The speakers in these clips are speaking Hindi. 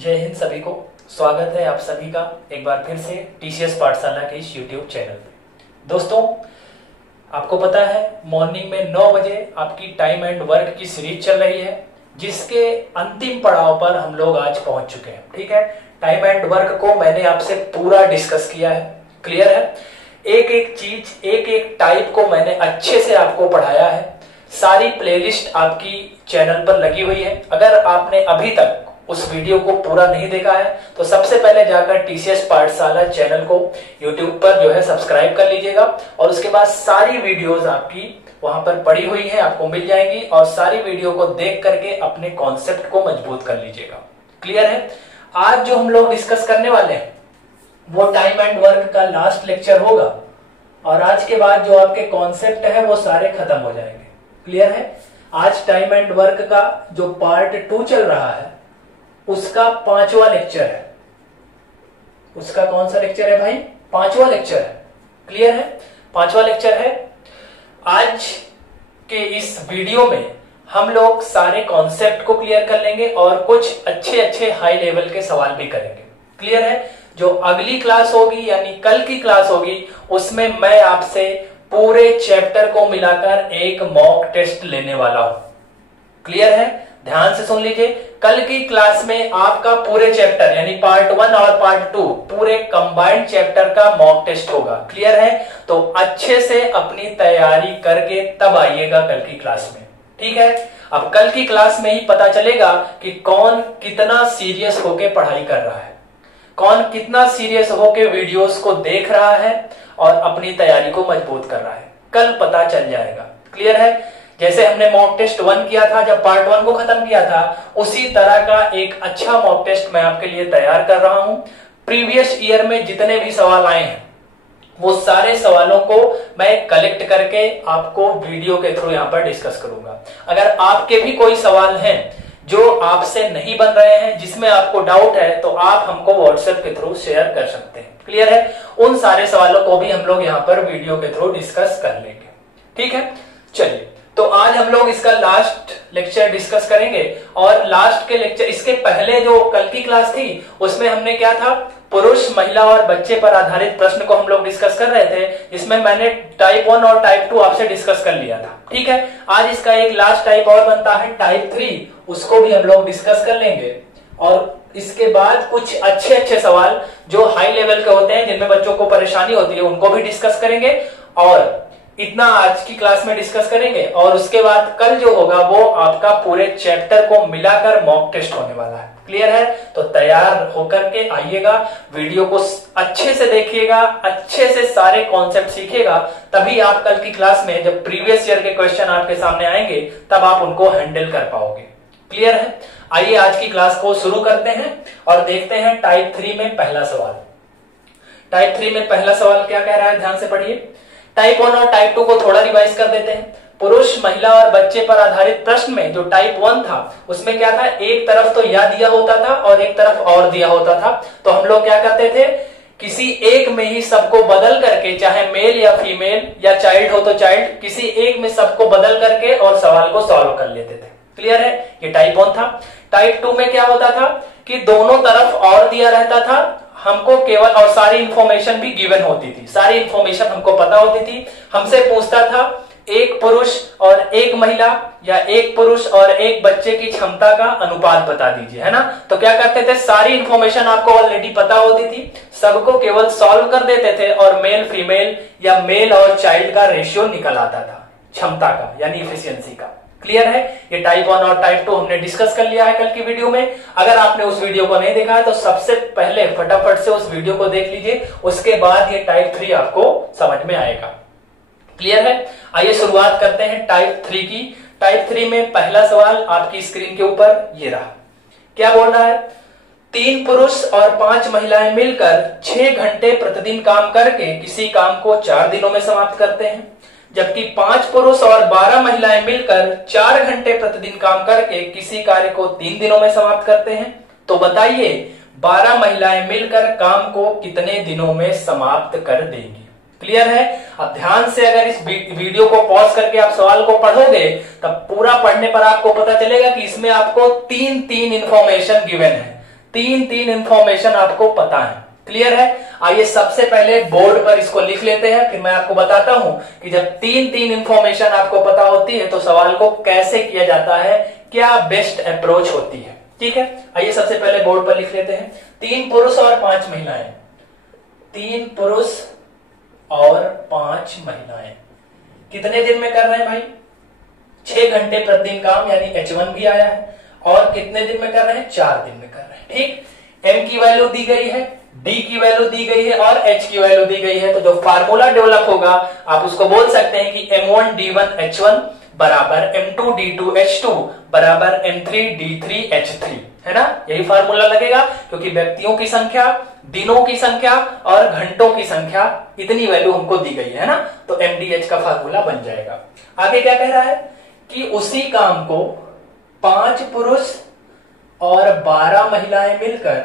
जय हिंद सभी को। स्वागत है आप सभी का एक बार फिर से टीसीएस पाठशाला के इस यूट्यूब चैनल पे। दोस्तों, आपको पता है मॉर्निंग में 9 बजे आपकी टाइम एंड वर्क की सीरीज चल रही है, जिसके अंतिम पड़ाव पर हम लोग आज पहुंच चुके हैं। ठीक है, टाइम एंड वर्क को मैंने आपसे पूरा डिस्कस किया है, क्लियर है। एक एक चीज, एक एक टाइप को मैंने अच्छे से आपको पढ़ाया है। सारी प्लेलिस्ट आपकी चैनल पर लगी हुई है। अगर आपने अभी तक उस वीडियो को पूरा नहीं देखा है तो सबसे पहले जाकर टीसीएस पाठशाला चैनल को यूट्यूब पर जो है सब्सक्राइब कर लीजिएगा, और उसके बाद सारी वीडियोस आपकी वहां पर पड़ी हुई है, आपको मिल जाएंगी, और सारी वीडियो को देख करके अपने कॉन्सेप्ट को मजबूत कर लीजिएगा। क्लियर है। आज जो हम लोग डिस्कस करने वाले हैं वो टाइम एंड वर्क का लास्ट लेक्चर होगा, और आज के बाद जो आपके कॉन्सेप्ट है वो सारे खत्म हो जाएंगे। क्लियर है। आज टाइम एंड वर्क का जो पार्ट 2 चल रहा है उसका 5वां लेक्चर है। उसका कौन सा लेक्चर है भाई? 5वां लेक्चर है। क्लियर है, 5वां लेक्चर है। आज के इस वीडियो में हम लोग सारे कॉन्सेप्ट को क्लियर कर लेंगे और कुछ अच्छे अच्छे हाई लेवल के सवाल भी करेंगे। क्लियर है। जो अगली क्लास होगी यानी कल की क्लास होगी उसमें मैं आपसे पूरे चैप्टर को मिलाकर एक मॉक टेस्ट लेने वाला हूं। क्लियर है। ध्यान से सुन लीजिए, कल की क्लास में आपका पूरे चैप्टर यानी पार्ट 1 और पार्ट 2 पूरे कंबाइंड चैप्टर का मॉक टेस्ट होगा। क्लियर है। तो अच्छे से अपनी तैयारी करके तब आइएगा कल की क्लास में। ठीक है। अब कल की क्लास में ही पता चलेगा कि कौन कितना सीरियस होके पढ़ाई कर रहा है, कौन कितना सीरियस होके वीडियोस को देख रहा है और अपनी तैयारी को मजबूत कर रहा है। कल पता चल जाएगा। क्लियर है। जैसे हमने मॉक टेस्ट 1 किया था जब पार्ट 1 को खत्म किया था, उसी तरह का एक अच्छा मॉक टेस्ट मैं आपके लिए तैयार कर रहा हूं। प्रीवियस ईयर में जितने भी सवाल आए हैं वो सारे सवालों को मैं कलेक्ट करके आपको वीडियो के थ्रू यहां पर डिस्कस करूंगा। अगर आपके भी कोई सवाल हैं जो आपसे नहीं बन रहे हैं, जिसमें आपको डाउट है, तो आप हमको व्हाट्सएप के थ्रू शेयर कर सकते हैं। क्लियर है। उन सारे सवालों को भी हम लोग यहाँ पर वीडियो के थ्रू डिस्कस कर लेंगे। ठीक है। चलिए, तो आज हम लोग इसका लास्ट लेक्चर डिस्कस करेंगे। और लास्ट के लेक्चर, इसके पहले जो कल की क्लास थी उसमें हमने क्या था, पुरुष, महिला और बच्चे पर आधारित प्रश्न को हम लोग डिस्कस कर रहे थे, जिसमें मैंने टाइप 1 और टाइप 2 आपसे डिस्कस कर लिया था। ठीक है। आज इसका एक लास्ट टाइप और बनता है टाइप 3, उसको भी हम लोग डिस्कस कर लेंगे। और इसके बाद कुछ अच्छे अच्छे सवाल जो हाई लेवल के होते हैं, जिनमें बच्चों को परेशानी होती है, उनको भी डिस्कस करेंगे। और इतना आज की क्लास में डिस्कस करेंगे, और उसके बाद कल जो होगा वो आपका पूरे चैप्टर को मिलाकर मॉक टेस्ट होने वाला है। क्लियर है। तो तैयार होकर के आइएगा, वीडियो को अच्छे से देखिएगा, अच्छे से सारे कॉन्सेप्ट सीखिएगा, तभी आप कल की क्लास में जब प्रीवियस ईयर के क्वेश्चन आपके सामने आएंगे तब आप उनको हैंडल कर पाओगे। क्लियर है। आइए आज की क्लास को शुरू करते हैं और देखते हैं टाइप 3 में पहला सवाल। टाइप 3 में पहला सवाल क्या कह रहा है, ध्यान से पढ़िए। टाइप 1 और टाइप 2 को थोड़ा रिवाइज कर देते हैं। पुरुष, महिला और बच्चे पर आधारित प्रश्न में जो टाइप 1 था उसमें क्या था, एक तरफ तो या दिया होता था और एक तरफ और दिया होता था। तो हम लोग क्या करते थे, किसी एक में ही सबको बदल करके, चाहे मेल या फीमेल या चाइल्ड हो तो चाइल्ड, किसी एक में सबको बदल करके और सवाल को सॉल्व कर लेते थे। क्लियर है। ये टाइप 1 था। टाइप 2 में क्या होता था कि दोनों तरफ और दिया रहता था, हमको केवल, और सारी इंफॉर्मेशन भी गिवन होती थी, सारी इंफॉर्मेशन हमको पता होती थी। हमसे पूछता था एक पुरुष और एक महिला या एक पुरुष और एक बच्चे की क्षमता का अनुपात बता दीजिए, है ना। तो क्या करते थे, सारी इंफॉर्मेशन आपको ऑलरेडी पता होती थी, सबको केवल सॉल्व कर देते थे और मेल फीमेल या मेल और चाइल्ड का रेशियो निकल आता था, क्षमता का यानी इफिशियंसी का। क्लियर है। ये टाइप 1 और टाइप 2 हमने डिस्कस कर लिया है कल की वीडियो में। अगर आपने उस वीडियो को नहीं देखा है तो सबसे पहले फटाफट से उस वीडियो को देख लीजिए, उसके बाद ये टाइप 3 आपको समझ में आएगा। क्लियर है। आइए शुरुआत करते हैं टाइप 3 की। टाइप 3 में पहला सवाल आपकी स्क्रीन के ऊपर ये रहा। क्या बोल रहा है, 3 पुरुष और 5 महिलाएं मिलकर 6 घंटे प्रतिदिन काम करके किसी काम को 4 दिनों में समाप्त करते हैं, जबकि 5 पुरुष और 12 महिलाएं मिलकर 4 घंटे प्रतिदिन काम करके किसी कार्य को 3 दिनों में समाप्त करते हैं। तो बताइए 12 महिलाएं मिलकर काम को कितने दिनों में समाप्त कर देंगी। क्लियर है। अब ध्यान से अगर इस वीडियो को पॉज करके आप सवाल को पढ़ोगे तब पूरा पढ़ने पर आपको पता चलेगा कि इसमें आपको 3 इंफॉर्मेशन गिवन है। तीन तीन इंफॉर्मेशन आपको पता है। क्लियर है? आइए सबसे पहले बोर्ड पर इसको लिख लेते हैं, फिर मैं आपको बताता हूं कि जब तीन तीन इंफॉर्मेशन आपको पता होती है तो सवाल को कैसे किया जाता है, क्या बेस्ट अप्रोच होती है। ठीक है, आइए सबसे पहले बोर्ड पर लिख लेते हैं। 3 पुरुष और 5 महिलाएं, 3 पुरुष और 5 महिलाएं कितने दिन में कर रहे हैं भाई? 6 घंटे प्रतिदिन काम, यानी H1 भी आया है। और कितने दिन में कर रहे हैं? 4 दिन में कर रहे हैं। ठीक, M की वैल्यू दी गई है, D की वैल्यू दी गई है और H की वैल्यू दी गई है। तो जो फार्मूला डेवलप होगा आप उसको बोल सकते हैं कि M1 D1 H1 बराबर M2 D2 H2 बराबर M3 D3 H3, है ना? यही फार्मूला लगेगा, क्योंकि व्यक्तियों की संख्या, दिनों की संख्या और घंटों की संख्या इतनी वैल्यू हमको दी गई है ना, तो MDH का फार्मूला बन जाएगा। आगे क्या कह रहा है कि उसी काम को 5 पुरुष और 12 महिलाएं मिलकर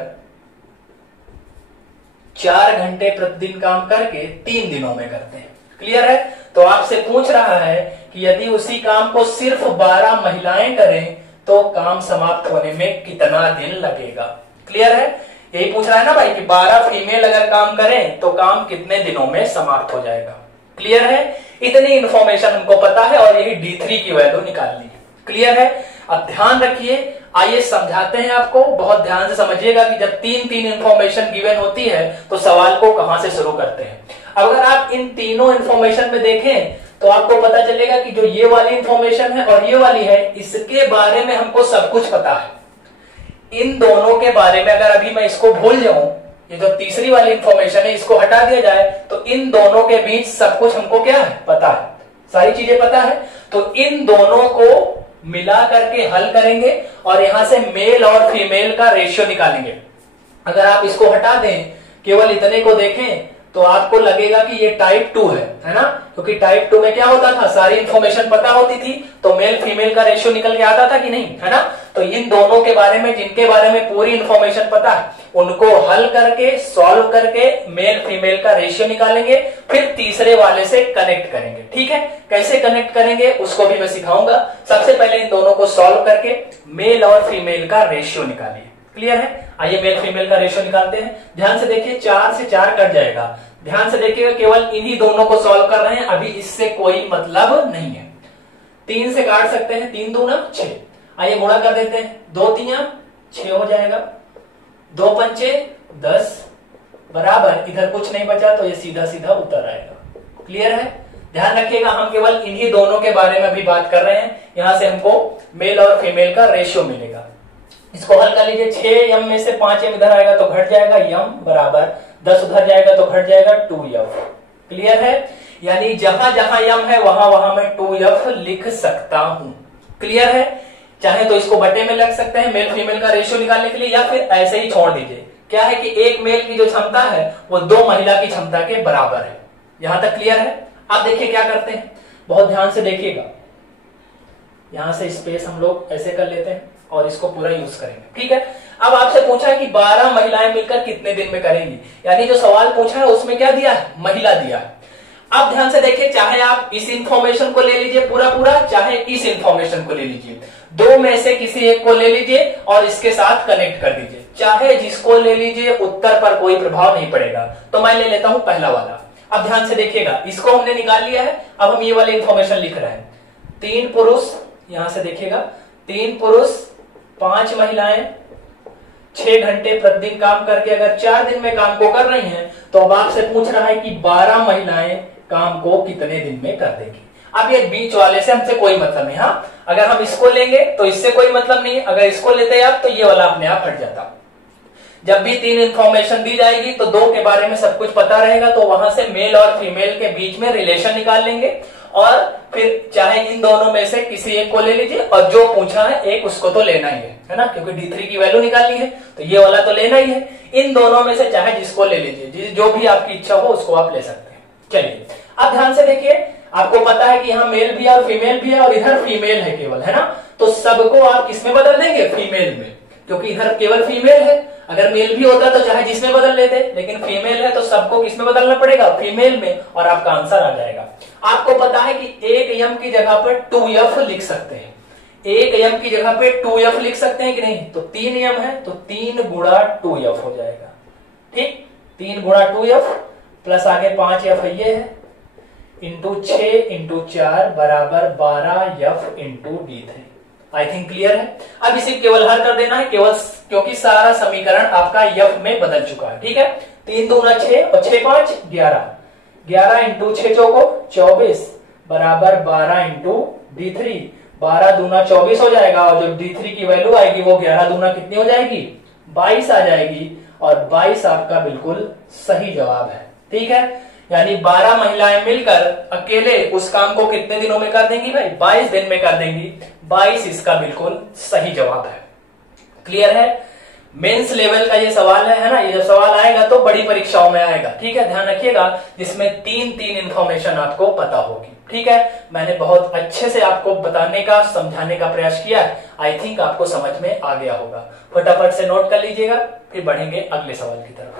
4 घंटे प्रतिदिन काम करके 3 दिनों में करते हैं। क्लियर है? तो आपसे पूछ रहा है कि यदि उसी काम को सिर्फ 12 महिलाएं करें तो काम समाप्त होने में कितना दिन लगेगा। क्लियर है? यही पूछ रहा है ना भाई कि 12 फीमेल अगर काम करें तो काम कितने दिनों में समाप्त हो जाएगा। क्लियर है? इतनी इंफॉर्मेशन हमको पता है और यही D3 की वैल्यू निकालनी है। क्लियर है? अब ध्यान रखिए, आइए समझाते हैं आपको, बहुत ध्यान से समझिएगा कि जब तीन तीन इंफॉर्मेशन गिवन होती है तो सवाल को कहां से शुरू करते हैं। अगर आप इन तीनों इंफॉर्मेशन में देखें तो आपको पता चलेगा कि जो ये वाली इंफॉर्मेशन है और ये वाली है, इसके बारे में हमको सब कुछ पता है। इन दोनों के बारे में अगर अभी मैं इसको भूल जाऊं, ये जो तीसरी वाली इंफॉर्मेशन है इसको हटा दिया जाए, तो इन दोनों के बीच सब कुछ हमको क्या है? पता है, सारी चीजें पता है। तो इन दोनों को मिला करके हल करेंगे और यहां से मेल और फीमेल का रेशियो निकालेंगे। अगर आप इसको हटा दें, केवल इतने को देखें, तो आपको लगेगा कि ये टाइप 2 है ना? क्योंकि टाइप 2 में क्या होता था, सारी इंफॉर्मेशन पता होती थी तो मेल फीमेल का रेशियो निकल के आता था कि नहीं, है ना? तो इन दोनों के बारे में, जिनके बारे में पूरी इंफॉर्मेशन पता है, उनको हल करके सॉल्व करके मेल फीमेल का रेशियो निकालेंगे, फिर तीसरे वाले से कनेक्ट करेंगे। ठीक है? कैसे कनेक्ट करेंगे उसको भी मैं सिखाऊंगा। सबसे पहले इन दोनों को सॉल्व करके मेल और फीमेल का रेशियो निकालिए। क्लियर है? आइए मेल फीमेल का रेशियो निकालते हैं। ध्यान से देखिए, 4 से 4 कट जाएगा। ध्यान से देखिएगा, केवल इन्हीं दोनों को सॉल्व कर रहे हैं, अभी इससे कोई मतलब नहीं है। 3 से काट सकते हैं, 3 दूना 6। आइए गुणा कर देते हैं, 2 3 6 हो जाएगा, 2 पंचे 10 बराबर, इधर कुछ नहीं बचा तो ये सीधा सीधा उतर आएगा। क्लियर है? ध्यान रखिएगा, हम केवल इन्हीं दोनों के बारे में भी बात कर रहे हैं। यहां से हमको मेल और फीमेल का रेशियो मिलेगा। इसको हल कर लीजिए, 6m में से 5m इधर आएगा तो घट जाएगा, m बराबर 10 उधर जाएगा तो घट जाएगा 2f। क्लियर है? यानी जहां जहां m है वहां वहां मैं 2f लिख सकता हूं। क्लियर है? चाहे तो इसको बटे में लग सकते हैं मेल फीमेल का रेशियो निकालने के लिए, या फिर ऐसे ही छोड़ दीजिए। क्या है कि एक मेल की जो क्षमता है वो 2 महिला की क्षमता के बराबर है। यहां तक क्लियर है? अब देखिए क्या करते हैं, बहुत ध्यान से देखिएगा। यहां से स्पेस हम लोग ऐसे कर लेते हैं और इसको पूरा यूज करेंगे। ठीक है? अब आपसे पूछा है कि 12 महिलाएं मिलकर कितने दिन में करेंगी, यानी जो सवाल पूछा है उसमें क्या दिया है? महिला दिया है। अब ध्यान से देखिए, चाहे आप इस इंफॉर्मेशन को ले लीजिए पूरा पूरा, चाहे इस इंफॉर्मेशन को ले लीजिए, दो में से किसी एक को ले लीजिए और इसके साथ कनेक्ट कर दीजिए। चाहे जिसको ले लीजिए उत्तर पर कोई प्रभाव नहीं पड़ेगा। तो मैं ले लेता हूं पहला वाला। अब ध्यान से देखिएगा, इसको हमने निकाल लिया है, अब हम ये वाली इंफॉर्मेशन लिख रहे हैं। 3 पुरुष, यहां से देखिएगा, 3 पुरुष 5 महिलाएं 6 घंटे प्रतिदिन काम करके अगर 4 दिन में काम को कर रही हैं, तो अब आपसे पूछ रहा है कि 12 महिलाएं काम को कितने दिन में कर देगी। अब ये बीच वाले से हमसे कोई मतलब नहीं। हाँ, अगर हम इसको लेंगे तो इससे कोई मतलब नहीं, अगर इसको लेते आप तो ये वाला अपने आप हट जाता। जब भी 3 इंफॉर्मेशन दी जाएगी तो 2 के बारे में सब कुछ पता रहेगा, तो वहां से मेल और फीमेल के बीच में रिलेशन निकाल लेंगे और फिर चाहे इन दोनों में से किसी एक को ले लीजिए और जो पूछा है एक उसको तो लेना ही है ना, क्योंकि D3 की वैल्यू निकालनी है तो ये वाला तो लेना ही है। इन दोनों में से चाहे जिसको ले लीजिए, जो भी आपकी इच्छा हो उसको आप ले सकते हैं। चलिए अब ध्यान से देखिए, आपको पता है कि यहाँ मेल भी है और फीमेल भी है और इधर फीमेल है केवल, है ना? तो सबको आप किसमें बदल देंगे? फीमेल में, क्योंकि इधर केवल फीमेल है। अगर मेल भी होता तो चाहे जिसमें बदल लेते, लेकिन फीमेल है तो सबको किसमें बदलना पड़ेगा? फीमेल में, और आपका आंसर आ जाएगा। आपको पता है कि एक m की जगह पर 2f लिख सकते हैं। एक यम की जगह पे 2f लिख सकते हैं कि नहीं? तो 3 यम है तो 3 गुणा 2f हो जाएगा। ठीक, 3 गुणा 2f प्लस आगे 5f है ये है, इंटू 6 इंटू 4 बराबर 12f into d3। I think clear है। अब इसे केवल हल कर देना है, केवल क्योंकि सारा समीकरण आपका f में बदल चुका है। ठीक है, 3 दूना 6 और 6 5 11, 11 इंटू 6 चौको 24 बराबर 12 इंटू d3, 12 दूना 24 हो जाएगा और जब d3 की वैल्यू आएगी वो 11 दूना कितनी हो जाएगी? 22 आ जाएगी और 22 आपका बिल्कुल सही जवाब है। ठीक है, यानी 12 महिलाएं मिलकर अकेले उस काम को कितने दिनों में कर देंगी भाई? 22 दिन में कर देंगी। 22 इसका बिल्कुल सही जवाब है। क्लियर है? मेंस लेवल का ये सवाल है ना, ये सवाल आएगा तो बड़ी परीक्षाओं में आएगा। ठीक है, ध्यान रखिएगा, जिसमें तीन इंफॉर्मेशन आपको पता होगी। ठीक है, मैंने बहुत अच्छे से आपको बताने का, समझाने का प्रयास किया है। आई थिंक आपको समझ में आ गया होगा। फटाफट से नोट कर लीजिएगा, फिर बढ़ेंगे अगले सवाल की तरफ।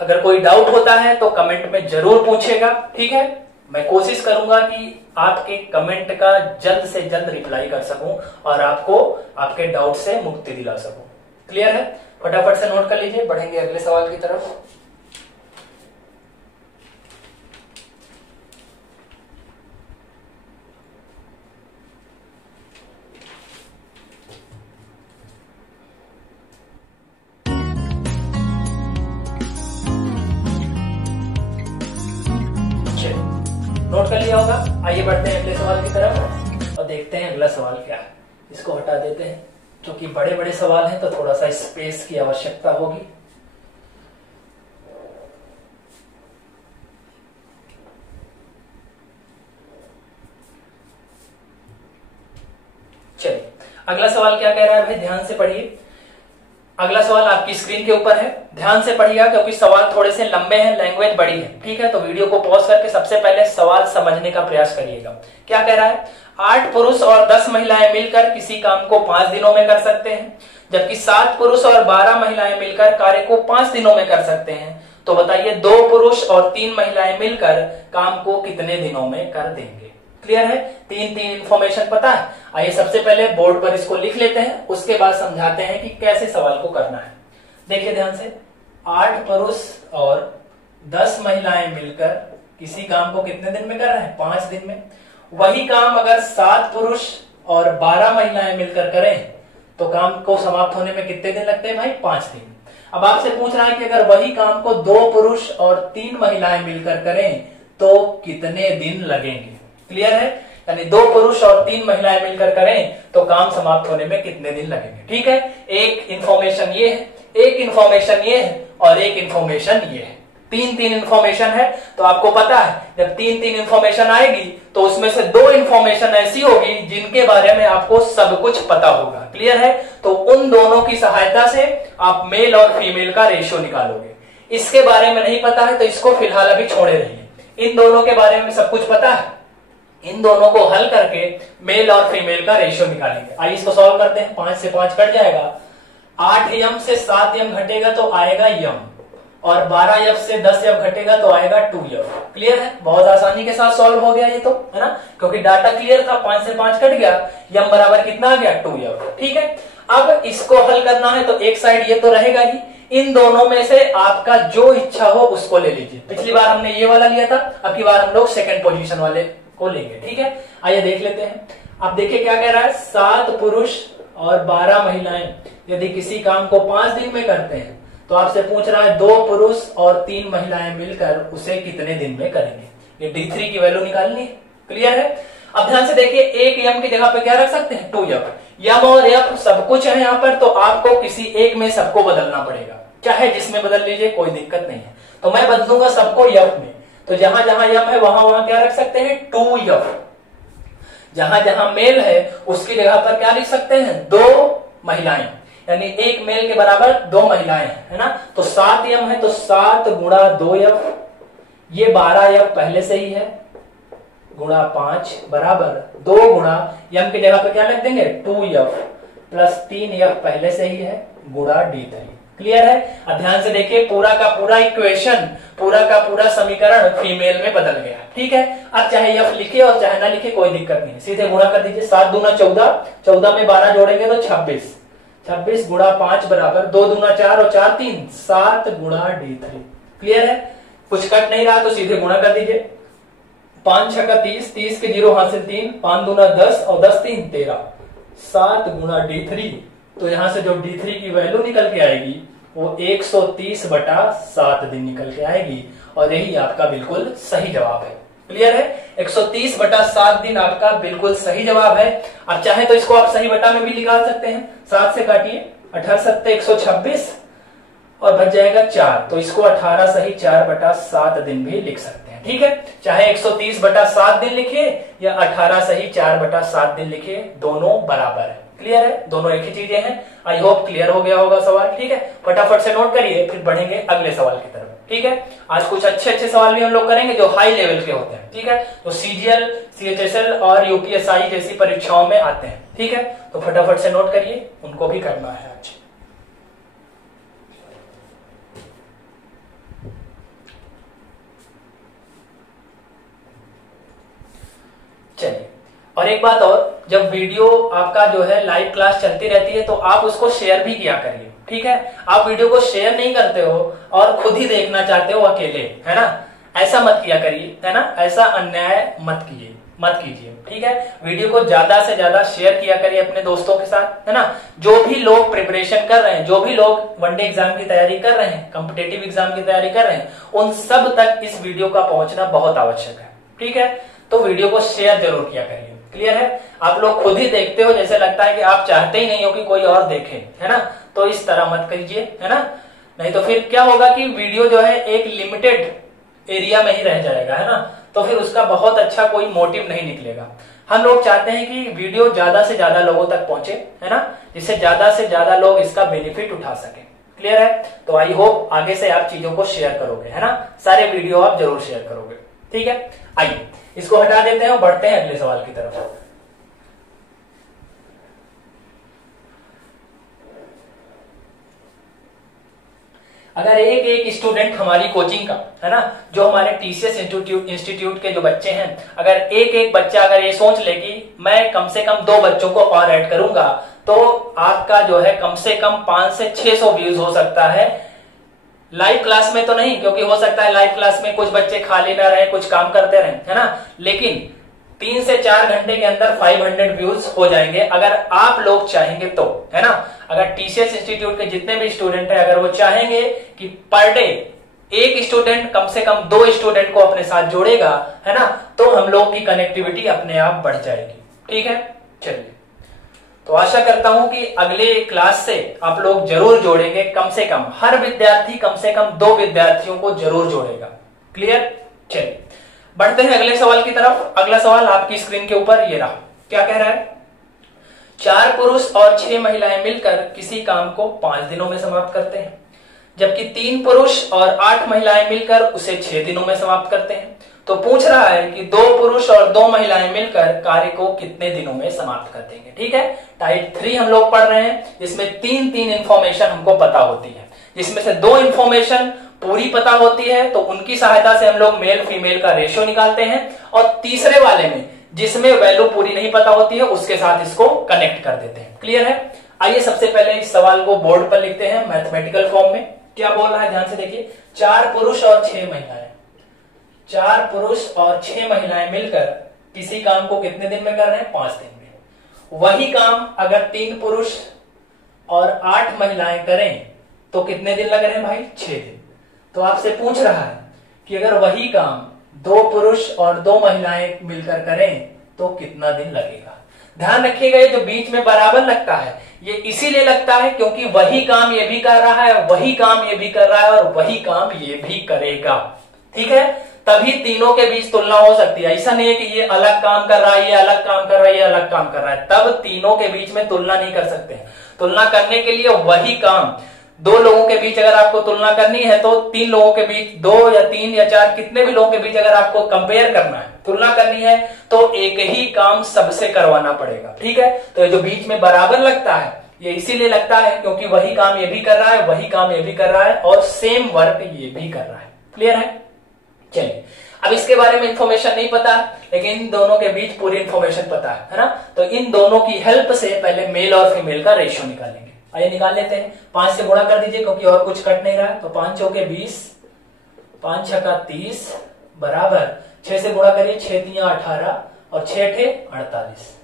अगर कोई डाउट होता है तो कमेंट में जरूर पूछेगा। ठीक है, मैं कोशिश करूंगा कि आपके कमेंट का जल्द से जल्द रिप्लाई कर सकूं और आपको आपके डाउट से मुक्ति दिला सकूं। क्लियर है? फटाफट से नोट कर लीजिए, बढ़ेंगे अगले सवाल की तरफ। नोट कर लिया होगा। आइए बढ़ते हैं अगले सवाल की तरफ और देखते हैं अगला सवाल क्या है। इसको हटा देते हैं, क्योंकि बड़े बड़े सवाल हैं तो थोड़ा सा स्पेस की आवश्यकता होगी। चलिए, अगला सवाल क्या कह रहा है भाई? ध्यान से पढ़िए। अगला सवाल आपकी स्क्रीन के ऊपर है, ध्यान से पढ़िएगा क्योंकि सवाल थोड़े से लंबे हैं, लैंग्वेज बड़ी है। ठीक है, तो वीडियो को पॉज करके सबसे पहले सवाल समझने का प्रयास करिएगा। क्या कह रहा है? 8 पुरुष और 10 महिलाएं मिलकर किसी काम को 5 दिनों में कर सकते हैं, जबकि 7 पुरुष और 12 महिलाएं मिलकर कार्य को 5 दिनों में कर सकते हैं। तो बताइए 2 पुरुष और 3 महिलाएं मिलकर काम को कितने दिनों में कर देंगे? क्लियर है? तीन इंफॉर्मेशन पता है। आइए सबसे पहले बोर्ड पर इसको लिख लेते हैं, उसके बाद समझाते हैं कि कैसे सवाल को करना है। देखिए ध्यान से, 8 पुरुष और 10 महिलाएं मिलकर किसी काम को कितने दिन में कर रहे हैं? 5 दिन में। वही काम अगर 7 पुरुष और 12 महिलाएं मिलकर करें तो काम को समाप्त होने में कितने दिन लगते हैं भाई? 5 दिन। अब आपसे पूछ रहा है कि अगर वही काम को 2 पुरुष और 3 महिलाएं मिलकर करें तो कितने दिन लगेंगे? क्लियर है? यानी 2 पुरुष और 3 महिलाएं मिलकर करें तो काम समाप्त होने में कितने दिन लगेंगे? ठीक है, एक इंफॉर्मेशन ये है, एक इंफॉर्मेशन ये है और एक इंफॉर्मेशन ये है। तीन इंफॉर्मेशन है। तो आपको पता है जब तीन इंफॉर्मेशन आएगी तो उसमें से 2 इंफॉर्मेशन ऐसी होगी जिनके बारे में आपको सब कुछ पता होगा। क्लियर है? तो उन दोनों की सहायता से आप मेल और फीमेल का रेशियो निकालोगे। इसके बारे में नहीं पता है तो इसको फिलहाल अभी छोड़े रहिए। इन दोनों के बारे में सब कुछ पता है, इन दोनों को हल करके मेल और फीमेल का रेशियो निकालेंगे। आइए इसको सॉल्व करते हैं। 5 से 5 कट जाएगा, 8 यम से 7 यम घटेगा तो आएगा यम, और 12 यम से 10 यम घटेगा तो आएगा 2 यम। क्लियर है? बहुत आसानी के साथ सॉल्व हो गया ये तो, है ना, क्योंकि डाटा क्लियर था। 5 से 5 कट गया, यम बराबर कितना आ गया? 2 यम। ठीक है, अब इसको हल करना है तो एक साइड ये तो रहेगा ही, इन दोनों में से आपका जो इच्छा हो उसको ले लीजिए। पिछली बार हमने ये वाला लिया था, अब की बार हम लोग सेकंड पोजीशन वाले को लेंगे। ठीक है, आइए देख लेते हैं। अब देखिए क्या कह रहा है, 7 पुरुष और 12 महिलाएं यदि किसी काम को 5 दिन में करते हैं तो आपसे पूछ रहा है 2 पुरुष और 3 महिलाएं मिलकर उसे कितने दिन में करेंगे। ये D3 की वैल्यू निकालनी है। क्लियर है? अब ध्यान से देखिए, एक यम की जगह पे क्या रख सकते हैं? 2 यम। यम और यम सब कुछ है यहाँ पर, तो आपको किसी एक में सबको बदलना पड़ेगा, चाहे जिसमें बदल लीजिए, कोई दिक्कत नहीं है। तो मैं बदलूंगा सबको यम में, तो जहां जहां यम है वहां वहां क्या रख सकते हैं? 2 यम। जहां जहां मेल है उसकी जगह पर क्या लिख सकते हैं? 2 महिलाएं, यानी एक मेल के बराबर 2 महिलाएं, है ना। तो 7 यम है तो 7 गुणा 2 यम, ये 12 यम पहले से ही है, गुणा 5 बराबर 2 गुणा यम की जगह पे क्या लिख देंगे? 2 यम प्लस 3 यम पहले से ही है, गुणा D3। क्लियर है? अब ध्यान से देखिए, पूरा का पूरा इक्वेशन, पूरा का पूरा समीकरण फीमेल में बदल गया। ठीक है, अब चाहे एफ लिखे और चाहे ना लिखे कोई दिक्कत नहीं, सीधे गुणा कर दीजिए। 7 दूना 14, 14 में 12 जोड़ेंगे तो 26, 26 गुणा 5 बराबर 2 दूना 4 और 4 3, 7 गुणा d3। क्लियर है? कुछ कट नहीं रहा तो सीधे गुणा कर दीजिए। 5 6 का 30, 30 के 0 हासिल 3, 5 दूना 10 और 10 3 13, 7 गुणा d3। तो यहां से जो d3 की वैल्यू निकल के आएगी वो 130/7 दिन निकल के आएगी, और यही आपका बिल्कुल सही जवाब है। क्लियर है? 130/7 दिन आपका बिल्कुल सही जवाब है। अब चाहे तो इसको आप सही बटा में भी निकाल सकते हैं। 7 से काटिए, 18 7 126 और बच जाएगा 4, तो इसको 18 सही 4/7 दिन भी लिख सकते हैं। ठीक है, चाहे 130/7 दिन लिखिए या 18 सही 4/7 दिन लिखिए, दोनों बराबर है। क्लियर है? दोनों एक ही चीजें हैं। आई होप क्लियर हो गया होगा सवाल। ठीक है, फटाफट से नोट करिए, फिर बढ़ेंगे अगले सवाल की तरफ। ठीक है, आज कुछ अच्छे अच्छे सवाल भी हम लोग करेंगे जो हाई लेवल के होते हैं। ठीक है, तो CGL, CHSL और UPSI जैसी परीक्षाओं में आते हैं। ठीक है, तो फटाफट से नोट करिए, उनको भी करना है आज। चलिए, और एक बात और, जब वीडियो आपका जो है लाइव क्लास चलती रहती है तो आप उसको शेयर भी किया करिए। ठीक है, आप वीडियो को शेयर नहीं करते हो और खुद ही देखना चाहते हो अकेले, है ना, ऐसा मत किया करिए, है ना, ऐसा अन्याय मत कीजिए। ठीक है, वीडियो को ज्यादा से ज्यादा शेयर किया करिए अपने दोस्तों के साथ, है ना। जो भी लोग प्रिपरेशन कर रहे हैं, जो भी लोग वनडे एग्जाम की तैयारी कर रहे हैं, कॉम्पिटेटिव एग्जाम की तैयारी कर रहे हैं, उन सब तक इस वीडियो का पहुंचना बहुत आवश्यक है। ठीक है, तो वीडियो को शेयर जरूर किया करिए। क्लियर है? आप लोग खुद ही देखते हो, जैसे लगता है कि आप चाहते ही नहीं हो कि कोई और देखे, है ना, तो इस तरह मत कीजिए, है ना। नहीं तो फिर क्या होगा कि वीडियो जो है एक लिमिटेड एरिया में ही रह जाएगा, है ना, तो फिर उसका बहुत अच्छा कोई मोटिव नहीं निकलेगा। हम लोग चाहते हैं कि वीडियो ज्यादा से ज्यादा लोगों तक पहुंचे, है ना, जिससे ज्यादा से ज्यादा लोग इसका बेनिफिट उठा सके। क्लियर है? तो आई होप आगे से आप चीजों को शेयर करोगे, है ना, सारे वीडियो आप जरूर शेयर करोगे। ठीक है, आइए इसको हटा देते हैं और बढ़ते हैं अगले सवाल की तरफ। अगर एक स्टूडेंट हमारी कोचिंग का, है ना, जो हमारे TCS इंस्टीट्यूट के जो बच्चे हैं, अगर एक बच्चा अगर ये सोच ले कि मैं कम से कम 2 बच्चों को और ऐड करूंगा, तो आपका जो है कम से कम 500 से 600 व्यूज हो सकता है। लाइव क्लास में तो नहीं, क्योंकि हो सकता है लाइव क्लास में कुछ बच्चे खाली ना रहे, कुछ काम करते रहे, है ना, लेकिन 3 से 4 घंटे के अंदर 500 व्यूज हो जाएंगे अगर आप लोग चाहेंगे तो, है ना। अगर TCS इंस्टीट्यूट के जितने भी स्टूडेंट हैं, अगर वो चाहेंगे कि पर डे एक स्टूडेंट कम से कम 2 स्टूडेंट को अपने साथ जोड़ेगा, है ना, तो हम लोग की कनेक्टिविटी अपने आप बढ़ जाएगी। ठीक है, चलिए, तो आशा करता हूं कि अगले क्लास से आप लोग जरूर जोड़ेंगे, कम से कम हर विद्यार्थी कम से कम 2 विद्यार्थियों को जरूर जोड़ेगा। क्लियर? चलिए बढ़ते हैं अगले सवाल की तरफ। अगला सवाल आपकी स्क्रीन के ऊपर ये रहा। क्या कह रहा है? 4 पुरुष और 6 महिलाएं मिलकर किसी काम को 5 दिनों में समाप्त करते हैं, जबकि 3 पुरुष और 8 महिलाएं मिलकर उसे 6 दिनों में समाप्त करते हैं। तो पूछ रहा है कि 2 पुरुष और 2 महिलाएं मिलकर कार्य को कितने दिनों में समाप्त कर देंगे। ठीक है, टाइप 3 हम लोग पढ़ रहे हैं, जिसमें 3 इंफॉर्मेशन हमको पता होती है, जिसमें से 2 इंफॉर्मेशन पूरी पता होती है, तो उनकी सहायता से हम लोग मेल फीमेल का रेशियो निकालते हैं, और तीसरे वाले में जिसमें वैल्यू पूरी नहीं पता होती है उसके साथ इसको कनेक्ट कर देते हैं। क्लियर है? आइए सबसे पहले इस सवाल को बोर्ड पर लिखते हैं मैथमेटिकल फॉर्म में। क्या बोल रहा है ध्यान से देखिए, 4 पुरुष और 6 महिलाएं, 4 पुरुष और 6 महिलाएं मिलकर किसी काम को कितने दिन में कर रहे हैं? 5 दिन में। वही काम अगर 3 पुरुष और 8 महिलाएं करें तो कितने दिन लग रहे हैं भाई? 6 दिन। तो आपसे पूछ रहा है कि अगर वही काम 2 पुरुष और 2 महिलाएं मिलकर करें तो कितना दिन लगेगा। ध्यान रखिएगा, ये जो बीच में बराबर लगता है ये इसीलिए लगता है क्योंकि वही काम ये भी कर रहा है, वही काम ये भी कर रहा है और वही काम ये भी करेगा। ठीक है, तभी तीनों के बीच तुलना हो सकती है। ऐसा नहीं है कि ये अलग काम कर रहा है, ये अलग काम कर रहा है, ये अलग काम कर रहा है, तब तीनों के बीच में तुलना नहीं कर सकते हैं। तुलना करने के लिए वही काम 2 लोगों के बीच अगर आपको तुलना करनी है तो 3 लोगों के बीच, 2 या 3 या 4 कितने भी लोगों के बीच अगर आपको कंपेयर करना है, तुलना करनी है, तो एक ही काम सबसे करवाना पड़ेगा। ठीक है, तो ये जो बीच में बराबर लगता है ये इसीलिए लगता है क्योंकि वही काम ये भी कर रहा है, वही काम ये भी कर रहा है और सेम वर्क ये भी कर रहा है। क्लियर है? चलिए, अब इसके बारे में इंफॉर्मेशन नहीं पता है, लेकिन इन दोनों के बीच पूरी इंफॉर्मेशन पता है ना। तो इन दोनों की हेल्प से पहले मेल और फीमेल का रेशियो निकालेंगे। आइए निकाल लेते हैं। 5 से गुणा कर दीजिए क्योंकि और कुछ कट नहीं रहा है। तो 5 चौके 20, 5 छक्का 30 बराबर 6 से गुणा करिए, 6 तिया 18 और 6 ठे 48।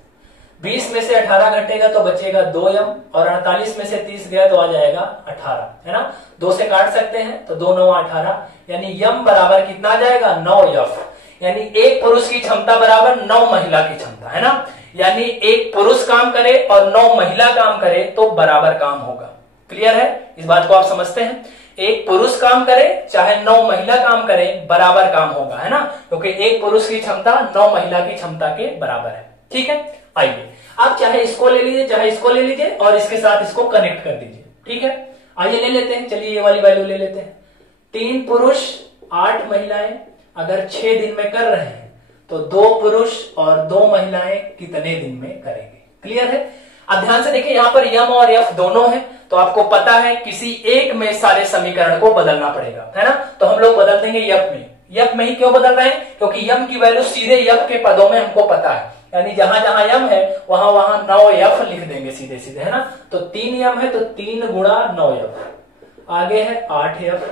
20 में से 18 घटेगा तो बचेगा 2 यम और 48 में से 30 गया तो आ जाएगा 18, है ना। 2 से काट सकते हैं तो 2 9 18, यानी यम बराबर कितना आ जाएगा 9 यफ, यानी एक पुरुष की क्षमता बराबर 9 महिला की क्षमता, है ना। यानी एक पुरुष काम करे और 9 महिला काम करे तो बराबर काम होगा। क्लियर है? इस बात को आप समझते हैं? एक पुरुष काम करे चाहे 9 महिला काम करे बराबर काम होगा, है ना, क्योंकि एक पुरुष की क्षमता 9 महिला की क्षमता के बराबर है। ठीक है, आइए आप चाहे इसको ले लीजिए चाहे इसको ले लीजिए और इसके साथ इसको कनेक्ट कर दीजिए। ठीक है, आइए ले लेते हैं। चलिए ये वाली वैल्यू ले लेते हैं। 3 पुरुष 8 महिलाएं अगर 6 दिन में कर रहे हैं तो 2 पुरुष और 2 महिलाएं कितने दिन में करेंगे। क्लियर है? अब ध्यान से देखिए, यहां पर यम और यफ दोनों है, तो आपको पता है किसी एक में सारे समीकरण को बदलना पड़ेगा, है ना। तो हम लोग बदल देंगे यफ में। यफ में ही क्यों बदल रहे हैं? क्योंकि यम की वैल्यू सीधे यफ के पदों में हमको पता है, यानी जहां जहां यम है वहां वहां 9 यफ लिख देंगे सीधे सीधे, है ना। तो 3 यम है तो 3 गुणा 9 यफ, आगे है 8 यफ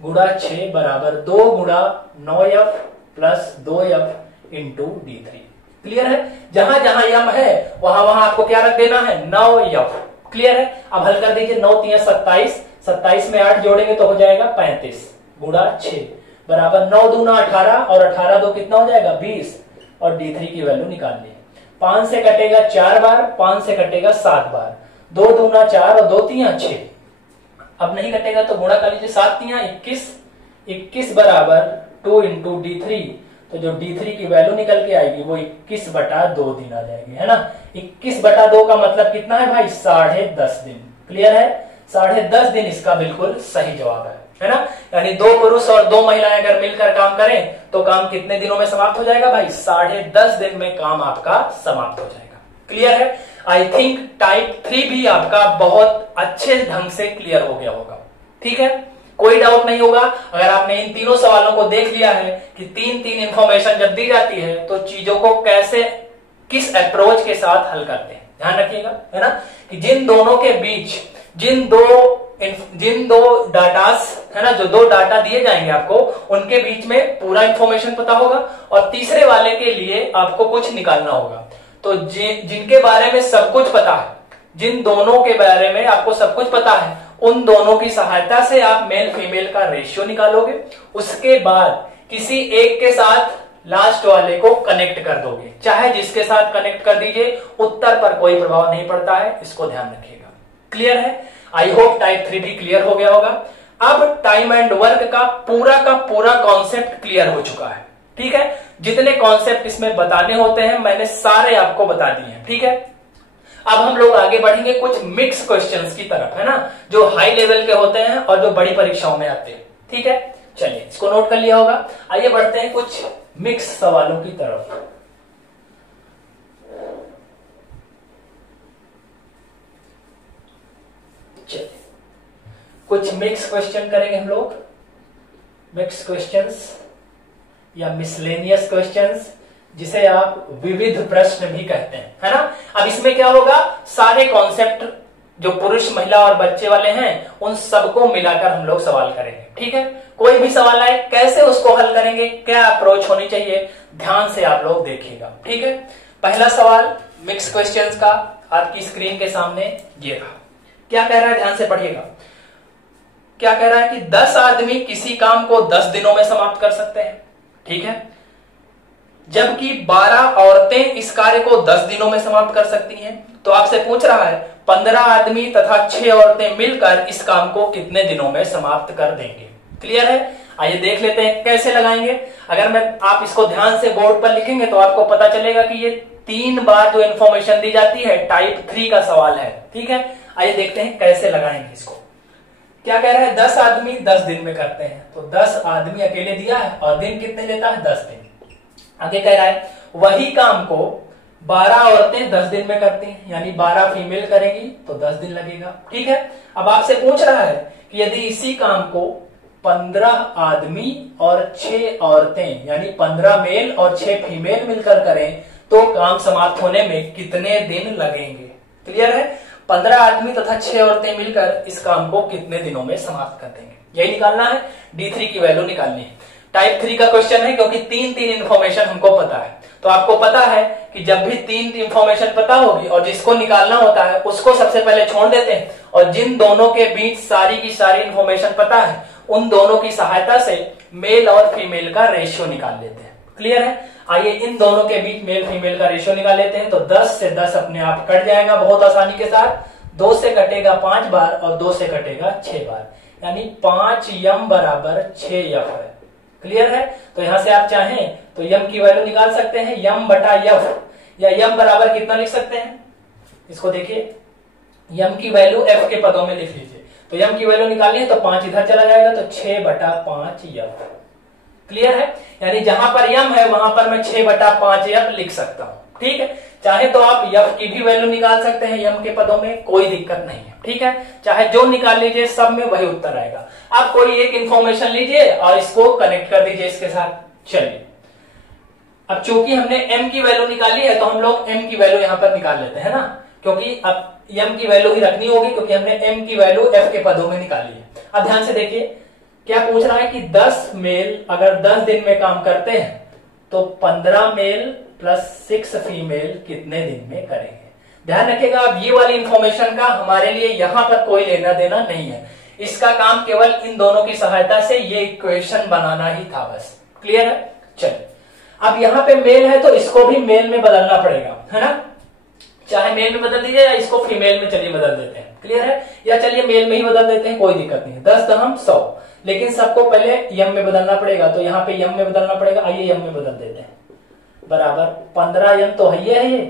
गुणा 6 बराबर 2 गुणा 9 F plus 2 F into D3। Clear है? जहां जहां यम है वहां वहां आपको क्या रख देना है 9 यफ। क्लियर है? अब हल कर दीजिए। 9 तिया 27, 27 में 8 जोड़ेंगे तो हो जाएगा 35 गुणा 6 बराबर 9 दूना 18 और 18 दो कितना हो जाएगा 20 और D3 की वैल्यू निकाल ली। 5 से कटेगा 4 बार, 5 से कटेगा 7 बार, 2 दूना 4 और 2 तिया 6। अब नहीं कटेगा तो गुणा कर लीजिए, 7 तिया 21, 21 बराबर 2 इंटू D3। तो जो D3 की वैल्यू निकल के आएगी वो 21/2 दिन आ जाएगी, है ना। 21/2 का मतलब कितना है भाई 10.5 दिन। क्लियर है? 10.5 दिन इसका बिल्कुल सही जवाब है ना। यानी 2 पुरुष और 2 महिलाएं अगर मिलकर काम करें तो काम कितने दिनों में समाप्त हो जाएगा भाई 10.5 दिन में काम आपका समाप्त हो जाएगा। क्लियर है? आई थिंक टाइप 3 भी आपका बहुत अच्छे ढंग से क्लियर हो गया होगा। ठीक है, कोई डाउट नहीं होगा। अगर आपने इन तीनों सवालों को देख लिया है कि 3 इंफॉर्मेशन जब दी जाती है तो चीजों को कैसे किस अप्रोच के साथ हल करते हैं, ध्यान रखिएगा, है ना। कि जिन दोनों के बीच जिन दो डाटास है ना, जो 2 डाटा दिए जाएंगे आपको, उनके बीच में पूरा इंफॉर्मेशन पता होगा और तीसरे वाले के लिए आपको कुछ निकालना होगा। तो जिनके बारे में सब कुछ पता है, जिन दोनों के बारे में आपको सब कुछ पता है, उन दोनों की सहायता से आप मेल फीमेल का रेशियो निकालोगे। उसके बाद किसी एक के साथ लास्ट वाले को कनेक्ट कर दोगे, चाहे जिसके साथ कनेक्ट कर दीजिए, उत्तर पर कोई प्रभाव नहीं पड़ता है, इसको ध्यान रखिएगा। क्लियर है? आई होप टाइप 3 भी क्लियर हो गया होगा। अब टाइम एंड वर्क का पूरा कॉन्सेप्ट क्लियर हो चुका है। ठीक है, जितने कॉन्सेप्ट इसमें बताने होते हैं मैंने सारे आपको बता दिए हैं। ठीक है, अब हम लोग आगे बढ़ेंगे कुछ मिक्स क्वेश्चंस की तरफ, है ना, जो हाई लेवल के होते हैं और जो बड़ी परीक्षाओं में आते हैं। ठीक है, चलिए इसको नोट कर लिया होगा। आइए बढ़ते हैं कुछ मिक्स सवालों की तरफ। चलिए कुछ मिक्स क्वेश्चन करेंगे हम लोग। मिक्स क्वेश्चंस या मिसलेनियस क्वेश्चंस, जिसे आप विविध प्रश्न भी कहते हैं, है ना। अब इसमें क्या होगा, सारे कॉन्सेप्ट जो पुरुष महिला और बच्चे वाले हैं उन सबको मिलाकर हम लोग सवाल करेंगे। ठीक है, कोई भी सवाल आए कैसे उसको हल करेंगे, क्या अप्रोच होनी चाहिए, ध्यान से आप लोग देखिएगा। ठीक है, पहला सवाल मिक्स क्वेश्चंस का आपकी स्क्रीन के सामने ये रहा। क्या कह रहा है, ध्यान से पढ़िएगा। क्या कह रहा है कि 10 आदमी किसी काम को 10 दिनों में समाप्त कर सकते हैं। ठीक है, जबकि 12 औरतें इस कार्य को 10 दिनों में समाप्त कर सकती हैं। तो आपसे पूछ रहा है 15 आदमी तथा 6 औरतें मिलकर इस काम को कितने दिनों में समाप्त कर देंगे। क्लियर है? आइए देख लेते हैं कैसे लगाएंगे। अगर आप इसको ध्यान से बोर्ड पर लिखेंगे तो आपको पता चलेगा कि ये 3 बार जो इंफॉर्मेशन दी जाती है टाइप 3 का सवाल है। ठीक है, आइए देखते हैं कैसे लगाएंगे इसको। क्या कह रहा है, 10 आदमी 10 दिन में करते हैं, तो 10 आदमी अकेले दिया है और दिन कितने लेता है 10 दिन। आगे कह रहा है वही काम को 12 औरतें 10 दिन में करती हैं, यानी 12 फीमेल करेंगी तो 10 दिन लगेगा। ठीक है, अब आपसे पूछ रहा है कि यदि इसी काम को 15 आदमी और 6 औरतें यानी 15 मेल और 6 फीमेल मिलकर करें तो काम समाप्त होने में कितने दिन लगेंगे। क्लियर है, 15 आदमी तथा 6 औरतें मिलकर इस काम को कितने दिनों में समाप्त कर देंगे, यही निकालना है। D3 की वैल्यू निकालनी है। टाइप 3 का क्वेश्चन है क्योंकि तीन इंफॉर्मेशन हमको पता है, तो आपको पता है कि जब भी तीन इंफॉर्मेशन पता होगी और जिसको निकालना होता है उसको सबसे पहले छोड़ देते हैं, और जिन दोनों के बीच सारी की सारी इंफॉर्मेशन पता है उन दोनों की सहायता से मेल और फीमेल का रेशियो निकाल लेते हैं। क्लियर है, आइए इन दोनों के बीच मेल फीमेल का रेशियो निकाल लेते हैं। तो 10 से 10 अपने आप कट जाएगा बहुत आसानी के साथ, 2 से कटेगा 5 बार और 2 से कटेगा 6 बार, यानी 5m बराबर 6f है। क्लियर है, तो यहां से आप चाहें तो यम की वैल्यू निकाल सकते हैं, यम बटा यफ, या यम बराबर कितना लिख सकते हैं, इसको देखिए, यम की वैल्यू एफ के पदों में लिख लीजिए। तो यम की वैल्यू निकालनी है तो 5 इधर चला जाएगा तो 6 बटा 5 यफ। क्लियर है, यानी जहां पर यम है वहां पर मैं 6 बटा 5 यफ लिख सकता हूं। ठीक है, चाहे तो आप यफ की भी वैल्यू निकाल सकते हैं यम के पदों में, कोई दिक्कत नहीं है। ठीक है, चाहे जो निकाल लीजिए, सब में वही उत्तर आएगा। आप कोई एक इंफॉर्मेशन लीजिए और इसको कनेक्ट कर दीजिए इसके साथ। चलिए, अब चूंकि हमने m की वैल्यू निकाली है तो हम लोग m की वैल्यू यहां पर निकाल लेते हैं ना, क्योंकि अब m की वैल्यू ही रखनी होगी क्योंकि हमने m की वैल्यू f के पदों में निकाली है। अब ध्यान से देखिए क्या पूछ रहा है कि 10 मेल अगर 10 दिन में काम करते हैं तो 15 मेल प्लस 6 फीमेल कितने दिन में करेंगे। ध्यान रखिएगा, अब ये वाली इंफॉर्मेशन का हमारे लिए यहां पर कोई लेना देना नहीं है, इसका काम केवल इन दोनों की सहायता से ये इक्वेशन बनाना ही था बस। क्लियर है, चलिए अब यहाँ पे मेल है तो इसको भी मेल में बदलना पड़ेगा, है ना, चाहे मेल में बदल दीजिए या इसको फीमेल में चलिए बदल देते हैं। क्लियर है, या चलिए मेल में ही बदल देते हैं, कोई दिक्कत नहीं है। 10 दहम 100, लेकिन सबको पहले यम में बदलना पड़ेगा, तो यहाँ पे यम में बदलना पड़ेगा। आइए यम में बदल देते हैं, बराबर 15 यम तो है ये,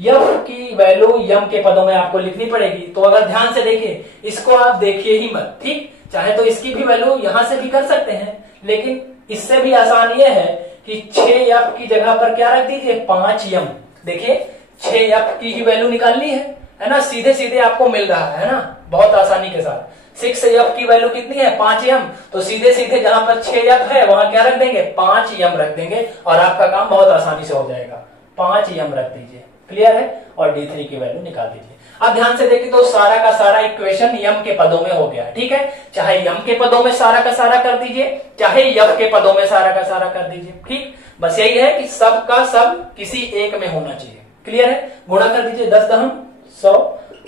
यफ की वैल्यू यम के पदों में आपको लिखनी पड़ेगी। तो अगर ध्यान से देखिए, इसको आप देखिए ही मत, ठीक, चाहे तो इसकी भी वैल्यू यहां से भी कर सकते हैं, लेकिन इससे भी आसान ये है कि 6 यफ की जगह पर क्या रख दीजिए 5 यम। देखिए 6 यफ की ही वैल्यू निकालनी है ना, सीधे सीधे आपको मिल रहा है ना, बहुत आसानी के साथ। 6 यफ की वैल्यू कितनी है 5 यम, तो सीधे सीधे जहां पर 6 यफ है वहां क्या रख देंगे 5 यम रख देंगे और आपका काम बहुत आसानी से हो जाएगा। 5 यम रख दीजिए। क्लियर है, और D3 की वैल्यू निकाल दीजिए। अब ध्यान से देखिए तो सारा का सारा इक्वेशन यम के पदों में हो गया। ठीक है, चाहे यम के पदों में सारा का सारा कर दीजिए, चाहे यफ के पदों में सारा का सारा कर दीजिए। ठीक, बस यही है कि सब का सब किसी एक में होना चाहिए। क्लियर है, गुणा कर दीजिए 10 दहम 100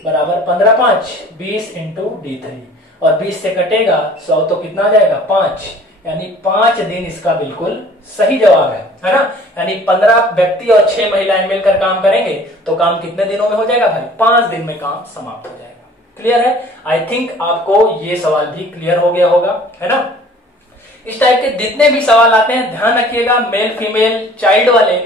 बराबर 15 5 20 इंटू D3, और 20 से कटेगा 100 तो कितना आ जाएगा 5, यानी 5 दिन इसका बिल्कुल सही जवाब है ना। यानी 15 व्यक्ति और 6 महिलाएं मिलकर काम करेंगे तो काम कितने दिनों में हो जाएगा भाई 5 दिन में काम समाप्त हो जाएगा। क्लियर है, आई थिंक आपको ये सवाल भी क्लियर हो गया होगा, है ना। इस टाइप के जितने भी सवाल आते हैं ध्यान रखिएगा, मेल फीमेल चाइल्ड वाले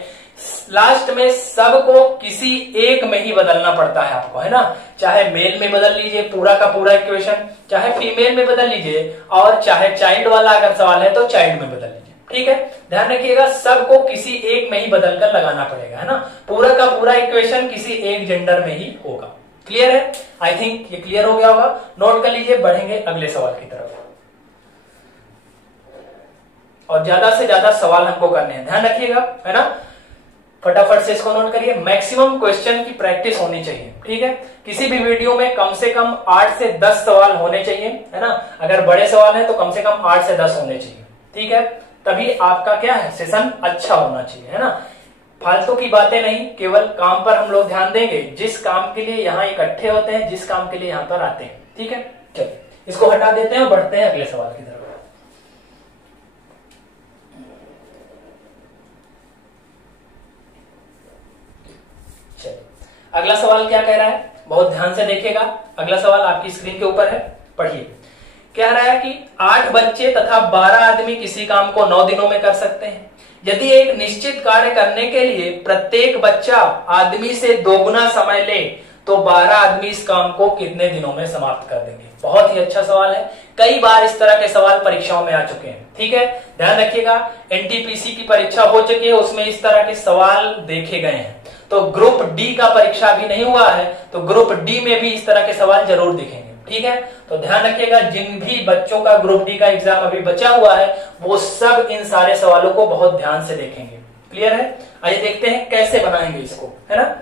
लास्ट में सबको किसी एक में ही बदलना पड़ता है आपको, है ना। चाहे मेल में बदल लीजिए पूरा का पूरा इक्वेशन, चाहे फीमेल में बदल लीजिए, और चाहे चाइल्ड वाला अगर सवाल है तो चाइल्ड में बदल लीजिए। ठीक है, ध्यान रखिएगा सबको किसी एक में ही बदलकर लगाना पड़ेगा, है ना। पूरा का पूरा इक्वेशन किसी एक जेंडर में ही होगा। क्लियर है, आई थिंक ये क्लियर हो गया होगा। नोट कर लीजिए, बढ़ेंगे अगले सवाल की तरफ, और ज्यादा से ज्यादा सवाल हमको करने हैं, ध्यान रखिएगा, है ना। फटाफट से इसको नोट करिए, मैक्सिमम क्वेश्चन की प्रैक्टिस होनी चाहिए। ठीक है, किसी भी वीडियो में कम से कम 8 से 10 सवाल होने चाहिए, है ना। अगर बड़े सवाल है तो कम से कम 8 से 10 होने चाहिए। ठीक है, तभी आपका क्या है सेशन अच्छा होना चाहिए, है ना। फालतू की बातें नहीं, केवल काम पर हम लोग ध्यान देंगे, जिस काम के लिए यहाँ इकट्ठे होते हैं, जिस काम के लिए यहाँ पर आते हैं। ठीक है, चलिए इसको हटा देते हैं और बढ़ते हैं अगले सवाल की तरफ। अगला सवाल क्या कह रहा है, बहुत ध्यान से देखिएगा। अगला सवाल आपकी स्क्रीन के ऊपर है, पढ़िए। कह रहा है कि 8 बच्चे तथा 12 आदमी किसी काम को 9 दिनों में कर सकते हैं। यदि एक निश्चित कार्य करने के लिए प्रत्येक बच्चा आदमी से 2 गुना समय ले तो 12 आदमी इस काम को कितने दिनों में समाप्त कर देंगे। बहुत ही अच्छा सवाल है, कई बार इस तरह के सवाल परीक्षाओं में आ चुके हैं। ठीक है, ध्यान रखिएगा, एनटीपीसी की परीक्षा हो चुकी है, उसमें इस तरह के सवाल देखे गए हैं। तो ग्रुप डी का परीक्षा भी नहीं हुआ है, तो ग्रुप डी में भी इस तरह के सवाल जरूर दिखेंगे। ठीक है, तो ध्यान रखिएगा, जिन भी बच्चों का ग्रुप डी का एग्जाम अभी बचा हुआ है वो सब इन सारे सवालों को बहुत ध्यान से देखेंगे। क्लियर है? आइए देखते हैं कैसे बनाएंगे इसको, है ना।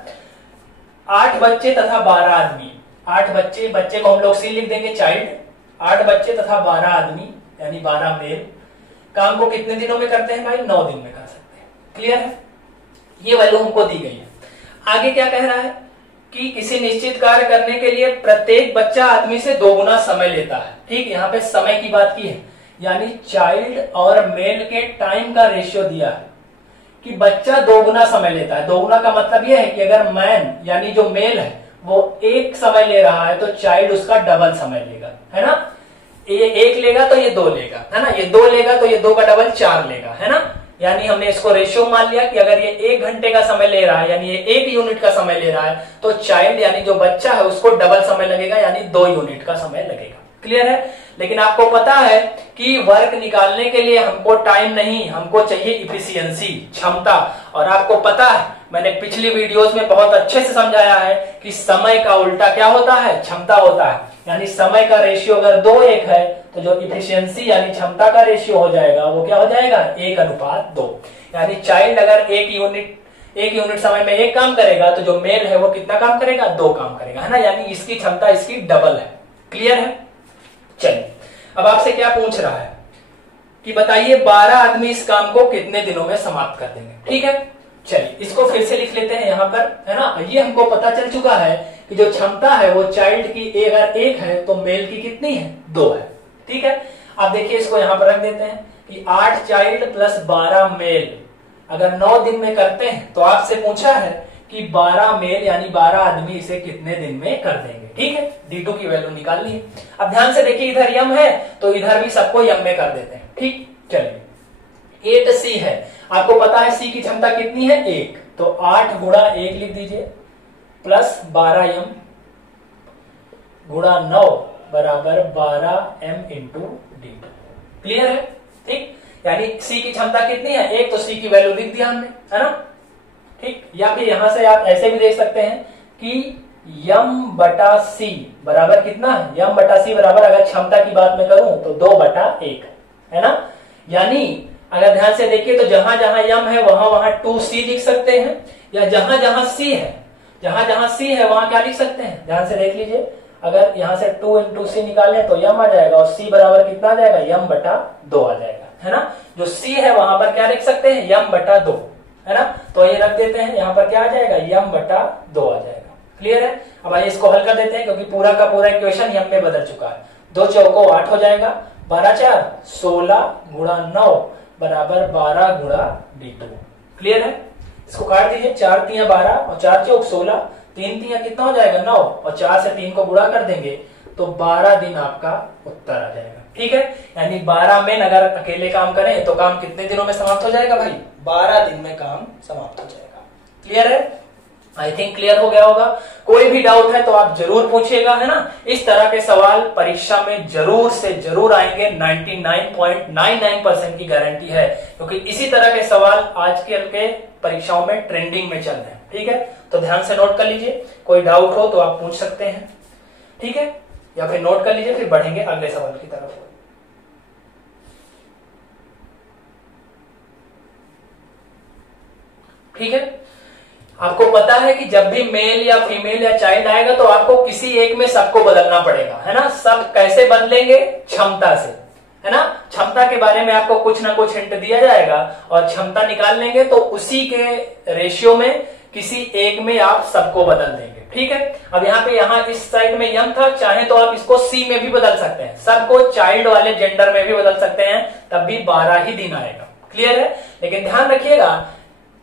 8 बच्चे तथा 12 आदमी, 8 बच्चे, बच्चे को हम लोग सी लिख देंगे चाइल्ड, 8 बच्चे तथा 12 आदमी यानी 12 मेल काम को कितने दिनों में करते हैं भाई? 9 दिन में कर सकते हैं। क्लियर है? ये वैल्यू हमको दी गई है। आगे क्या कह रहा है कि किसी निश्चित कार्य करने के लिए प्रत्येक बच्चा आदमी से 2 गुना समय लेता है। ठीक, यहाँ पे समय की बात की है, यानी चाइल्ड और मेल के टाइम का रेशियो दिया है कि बच्चा 2 गुना समय लेता है। 2 गुना का मतलब यह है कि अगर मैन यानी जो मेल है वो 1 समय ले रहा है तो चाइल्ड उसका डबल समय लेगा, है ना। ये 1 लेगा तो ये 2 लेगा, है ना। ये 2 लेगा तो ये 2 का डबल 4 लेगा, है ना। यानी हमने इसको रेशियो मान लिया कि अगर ये 1 घंटे का समय ले रहा है यानी ये 1 यूनिट का समय ले रहा है तो चाइल्ड यानी जो बच्चा है उसको डबल समय लगेगा यानी 2 यूनिट का समय लगेगा। क्लियर है? लेकिन आपको पता है कि वर्क निकालने के लिए हमको टाइम नहीं, हमको चाहिए इफिशियंसी, क्षमता। और आपको पता है मैंने पिछली वीडियोस में बहुत अच्छे से समझाया है कि समय का उल्टा क्या होता है? क्षमता होता है। यानी समय का रेशियो अगर 2:1 है तो जो इफिशियंसी यानी क्षमता का रेशियो हो जाएगा वो क्या हो जाएगा? 1:2। यानी चाइल्ड अगर 1 यूनिट समय में 1 काम करेगा तो जो मेल है वो कितना काम करेगा? 2 काम करेगा, है ना। यानी इसकी क्षमता इसकी डबल है। क्लियर है? चलिए, अब आपसे क्या पूछ रहा है कि बताइए 12 आदमी इस काम को कितने दिनों में समाप्त कर देंगे। ठीक है, चलिए इसको फिर से लिख लेते हैं यहां पर, है ना। ये हमको पता चल चुका है कि जो क्षमता है वो चाइल्ड की अगर 1 है तो मेल की कितनी है? 2 है। ठीक है, अब देखिए इसको यहां पर रख देते हैं कि 8 चाइल्ड प्लस 12 मेल अगर 9 दिन में करते हैं तो आपसे पूछा है कि 12 मेल यानी 12 आदमी इसे कितने दिन में कर देंगे। ठीक है, D2 की वैल्यू निकाल ली। अब ध्यान से देखिए, इधर यम है तो इधर भी सबको यम में कर देते हैं। ठीक, चलिए 8C है, आपको पता है C की क्षमता कितनी है? 1, तो 8 गुणा 1 लिख दीजिए प्लस 12 यम गुणा 9 बराबर 12m इंटू D2। क्लियर है? ठीक, यानी C की क्षमता कितनी है? 1, तो C की वैल्यू लिख दिया हमने, है ना। ठीक, या फिर यहां से आप ऐसे भी देख सकते हैं कि m/c बराबर कितना है? m/c बराबर अगर क्षमता की बात मैं करूं तो 2/1 है ना। यानी अगर ध्यान से देखिए तो जहां जहां m है वहां वहां 2c लिख सकते हैं, या जहां जहां c है वहां क्या लिख सकते हैं? ध्यान से देख लीजिए, अगर यहां से 2 into c निकालें तो m आ जाएगा और c बराबर कितना आ जाएगा? m/2 आ जाएगा, है ना। जो c है वहां पर क्या लिख सकते हैं? m/2, है ना। तो ये रख देते हैं, यहां पर क्या आ जाएगा? m/2 आ जाएगा। क्लियर है? अब आइए इसको हल कर देते हैं क्योंकि पूरा का पूरा इक्वेशन यम में बदल चुका है। 2 चौको 8 हो जाएगा, 12 4 16 गुणा 9 बराबर 12 गुणा D2। क्लियर है? इसको काट दीजिए, 4 तिया 12 और 4 चौक 16, 3 तिया कितना हो जाएगा? 9, और 4 से 3 को गुणा कर देंगे तो 12 दिन आपका उत्तर आ जाएगा। ठीक है, यानी 12 में अगर अकेले काम करें तो काम कितने दिनों में समाप्त हो जाएगा भाई? 12 दिन में काम समाप्त हो जाएगा। क्लियर है? आई थिंक क्लियर हो गया होगा। कोई भी डाउट है तो आप जरूर पूछिएगा, है ना। इस तरह के सवाल परीक्षा में जरूर से जरूर आएंगे, 99.99% की गारंटी है, क्योंकि इसी तरह के सवाल आजकल के परीक्षाओं में ट्रेंडिंग में चल रहे हैं। ठीक है, तो ध्यान से नोट कर लीजिए, कोई डाउट हो तो आप पूछ सकते हैं। ठीक है, या फिर नोट कर लीजिए, फिर बढ़ेंगे अगले सवाल की तरफ। ठीक है, आपको पता है कि जब भी मेल या फीमेल या चाइल्ड आएगा तो आपको किसी एक में सबको बदलना पड़ेगा, है ना। सब कैसे बदलेंगे? क्षमता से, है ना। क्षमता के बारे में आपको कुछ ना कुछ हिंट दिया जाएगा और क्षमता निकाल लेंगे तो उसी के रेशियो में किसी एक में आप सबको बदल देंगे। ठीक है, अब यहाँ इस साइड में यम था, चाहे तो आप इसको सी में भी बदल सकते हैं, सबको चाइल्ड वाले जेंडर में भी बदल सकते हैं, तब भी 12 ही दिन आएगा। क्लियर है? लेकिन ध्यान रखिएगा,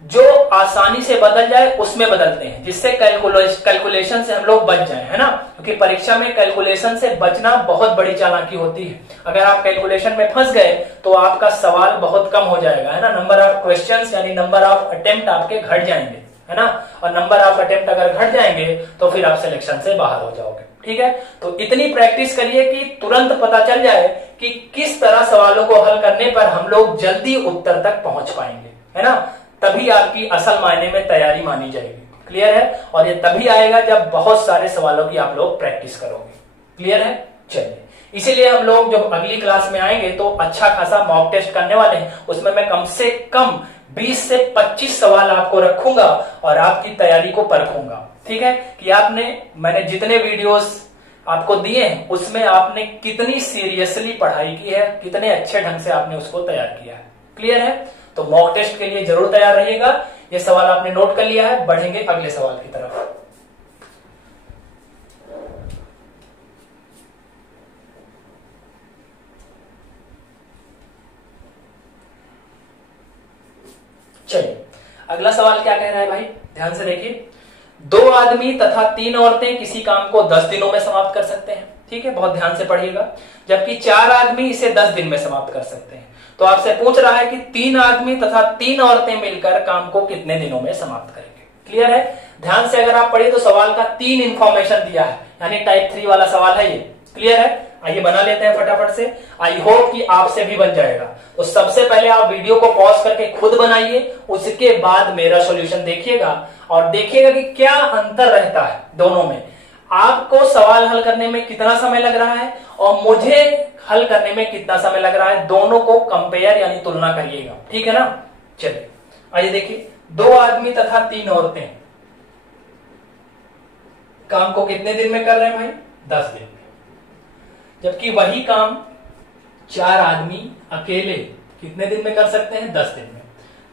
जो आसानी से बदल जाए उसमें बदलते हैं, जिससे कैलकुलेशन से हम लोग बच जाएं, है ना। क्योंकि परीक्षा में कैलकुलेशन से बचना बहुत बड़ी चालाकी होती है। अगर आप कैलकुलेशन में फंस गए तो आपका सवाल बहुत कम हो जाएगा, है ना। नंबर ऑफ क्वेश्चंस यानी नंबर ऑफ अटेम्प्ट आपके घट जाएंगे, है ना। और नंबर ऑफ अटेम्प्ट अगर घट जाएंगे तो फिर आप सिलेक्शन से बाहर हो जाओगे। ठीक है, तो इतनी प्रैक्टिस करिए कि तुरंत पता चल जाए कि किस तरह सवालों को हल करने पर हम लोग जल्दी उत्तर तक पहुंच पाएंगे, है ना। तभी आपकी असल मायने में तैयारी मानी जाएगी। क्लियर है? और ये तभी आएगा जब बहुत सारे सवालों की आप लोग प्रैक्टिस करोगे। क्लियर है? चलिए, इसीलिए हम लोग जब अगली क्लास में आएंगे तो अच्छा खासा मॉक टेस्ट करने वाले हैं। उसमें मैं कम से कम 20 से 25 सवाल आपको रखूंगा और आपकी तैयारी को परखूंगा। ठीक है? कि मैंने जितने वीडियोस आपको दिए हैं उसमें आपने कितनी सीरियसली पढ़ाई की है, कितने अच्छे ढंग से आपने उसको तैयार किया है। क्लियर है? तो मॉक टेस्ट के लिए जरूर तैयार रहिएगा। ये सवाल आपने नोट कर लिया है, बढ़ेंगे अगले सवाल की तरफ। चलिए, अगला सवाल क्या कह रहा है भाई, ध्यान से देखिए। 2 आदमी तथा 3 औरतें किसी काम को 10 दिनों में समाप्त कर सकते हैं। ठीक है, बहुत ध्यान से पढ़िएगा। जबकि 4 आदमी इसे 10 दिन में समाप्त कर सकते हैं। तो आपसे पूछ रहा है कि 3 आदमी तथा 3 औरतें मिलकर काम को कितने दिनों में समाप्त करेंगे। क्लियर है? ध्यान से अगर आप पढ़िए तो सवाल का 3 इंफॉर्मेशन दिया है, यानी टाइप 3 वाला सवाल है ये। क्लियर है? आइए बना लेते हैं फटाफट से। आई होप कि आपसे भी बन जाएगा। तो सबसे पहले आप वीडियो को पॉज करके खुद बनाइए, उसके बाद मेरा सॉल्यूशन देखिएगा और देखिएगा कि क्या अंतर रहता है दोनों में। आपको सवाल हल करने में कितना समय लग रहा है और मुझे हल करने में कितना समय लग रहा है, दोनों को कंपेयर यानी तुलना करिएगा। ठीक है ना? चलिए आइए देखिए, 2 आदमी तथा 3 औरतें काम को कितने दिन में कर रहे हैं भाई? 10 दिन में। जबकि वही काम 4 आदमी अकेले कितने दिन में कर सकते हैं? 10 दिन में।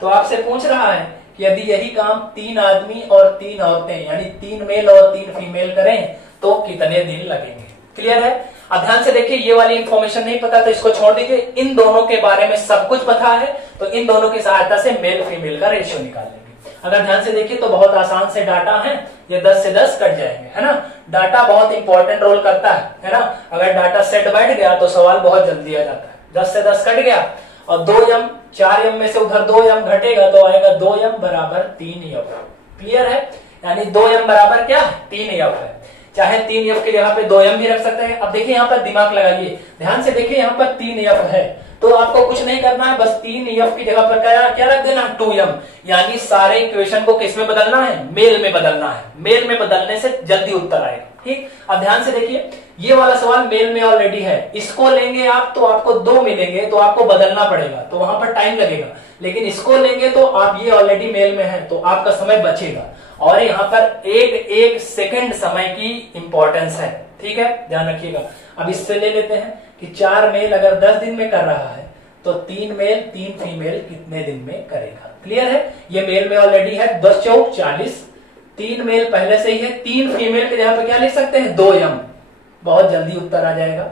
तो आपसे पूछ रहा है कि यदि यही काम 3 आदमी और 3 औरतें यानी 3 मेल और 3 फीमेल करें तो कितने दिन लगेंगे। क्लियर है? अब ध्यान से देखिए, ये वाली इंफॉर्मेशन नहीं पता तो इसको छोड़ दीजिए। इन दोनों के बारे में सब कुछ पता है तो इन दोनों की सहायता से मेल फीमेल का रेशियो निकाल लेंगे। अगर ध्यान से देखिए तो बहुत आसान से डाटा है, ये 10 से 10 कट जाएंगे, है ना? डाटा बहुत इंपॉर्टेंट रोल करता है ना? अगर डाटा सेट बैठ गया तो सवाल बहुत जल्दी आ जाता है। 10 से 10 कट गया और 2m, 4m में से उधर 2m घटेगा तो आएगा 2m बराबर 3f। क्लियर है? यानी 2m बराबर क्या है? 3f है। चाहे 3f की जगह पे 2m भी रख सकते हैं। अब देखिए यहाँ पर दिमाग लगाइए, ध्यान से देखिए, यहाँ पर 3f है तो आपको कुछ नहीं करना है, बस 3f की जगह पर क्या रख देना? 2m। यानी सारे इक्वेशन को किस में बदलना है? मेल में बदलना है। मेल में बदलने से जल्दी उत्तर आएगा। ठीक, अब ध्यान से देखिए, ये वाला सवाल मेल में ऑलरेडी है, इसको लेंगे आप तो आपको 2 मिलेंगे तो आपको बदलना पड़ेगा, तो वहां पर टाइम लगेगा। लेकिन इसको लेंगे तो आप ये ऑलरेडी मेल में है तो आपका समय बचेगा। और यहाँ पर एक सेकंड समय की इंपॉर्टेंस है। ठीक है, ध्यान रखिएगा। अब इससे ले लेते हैं कि 4 मेल अगर 10 दिन में कर रहा है तो 3 मेल 3 फीमेल कितने दिन में करेगा। क्लियर है? ये मेल में ऑलरेडी है, 10 चौक 40, 3 मेल पहले से ही है, 3 फीमेल के जगह पे क्या लिख सकते हैं? 2m। बहुत जल्दी उत्तर आ जाएगा।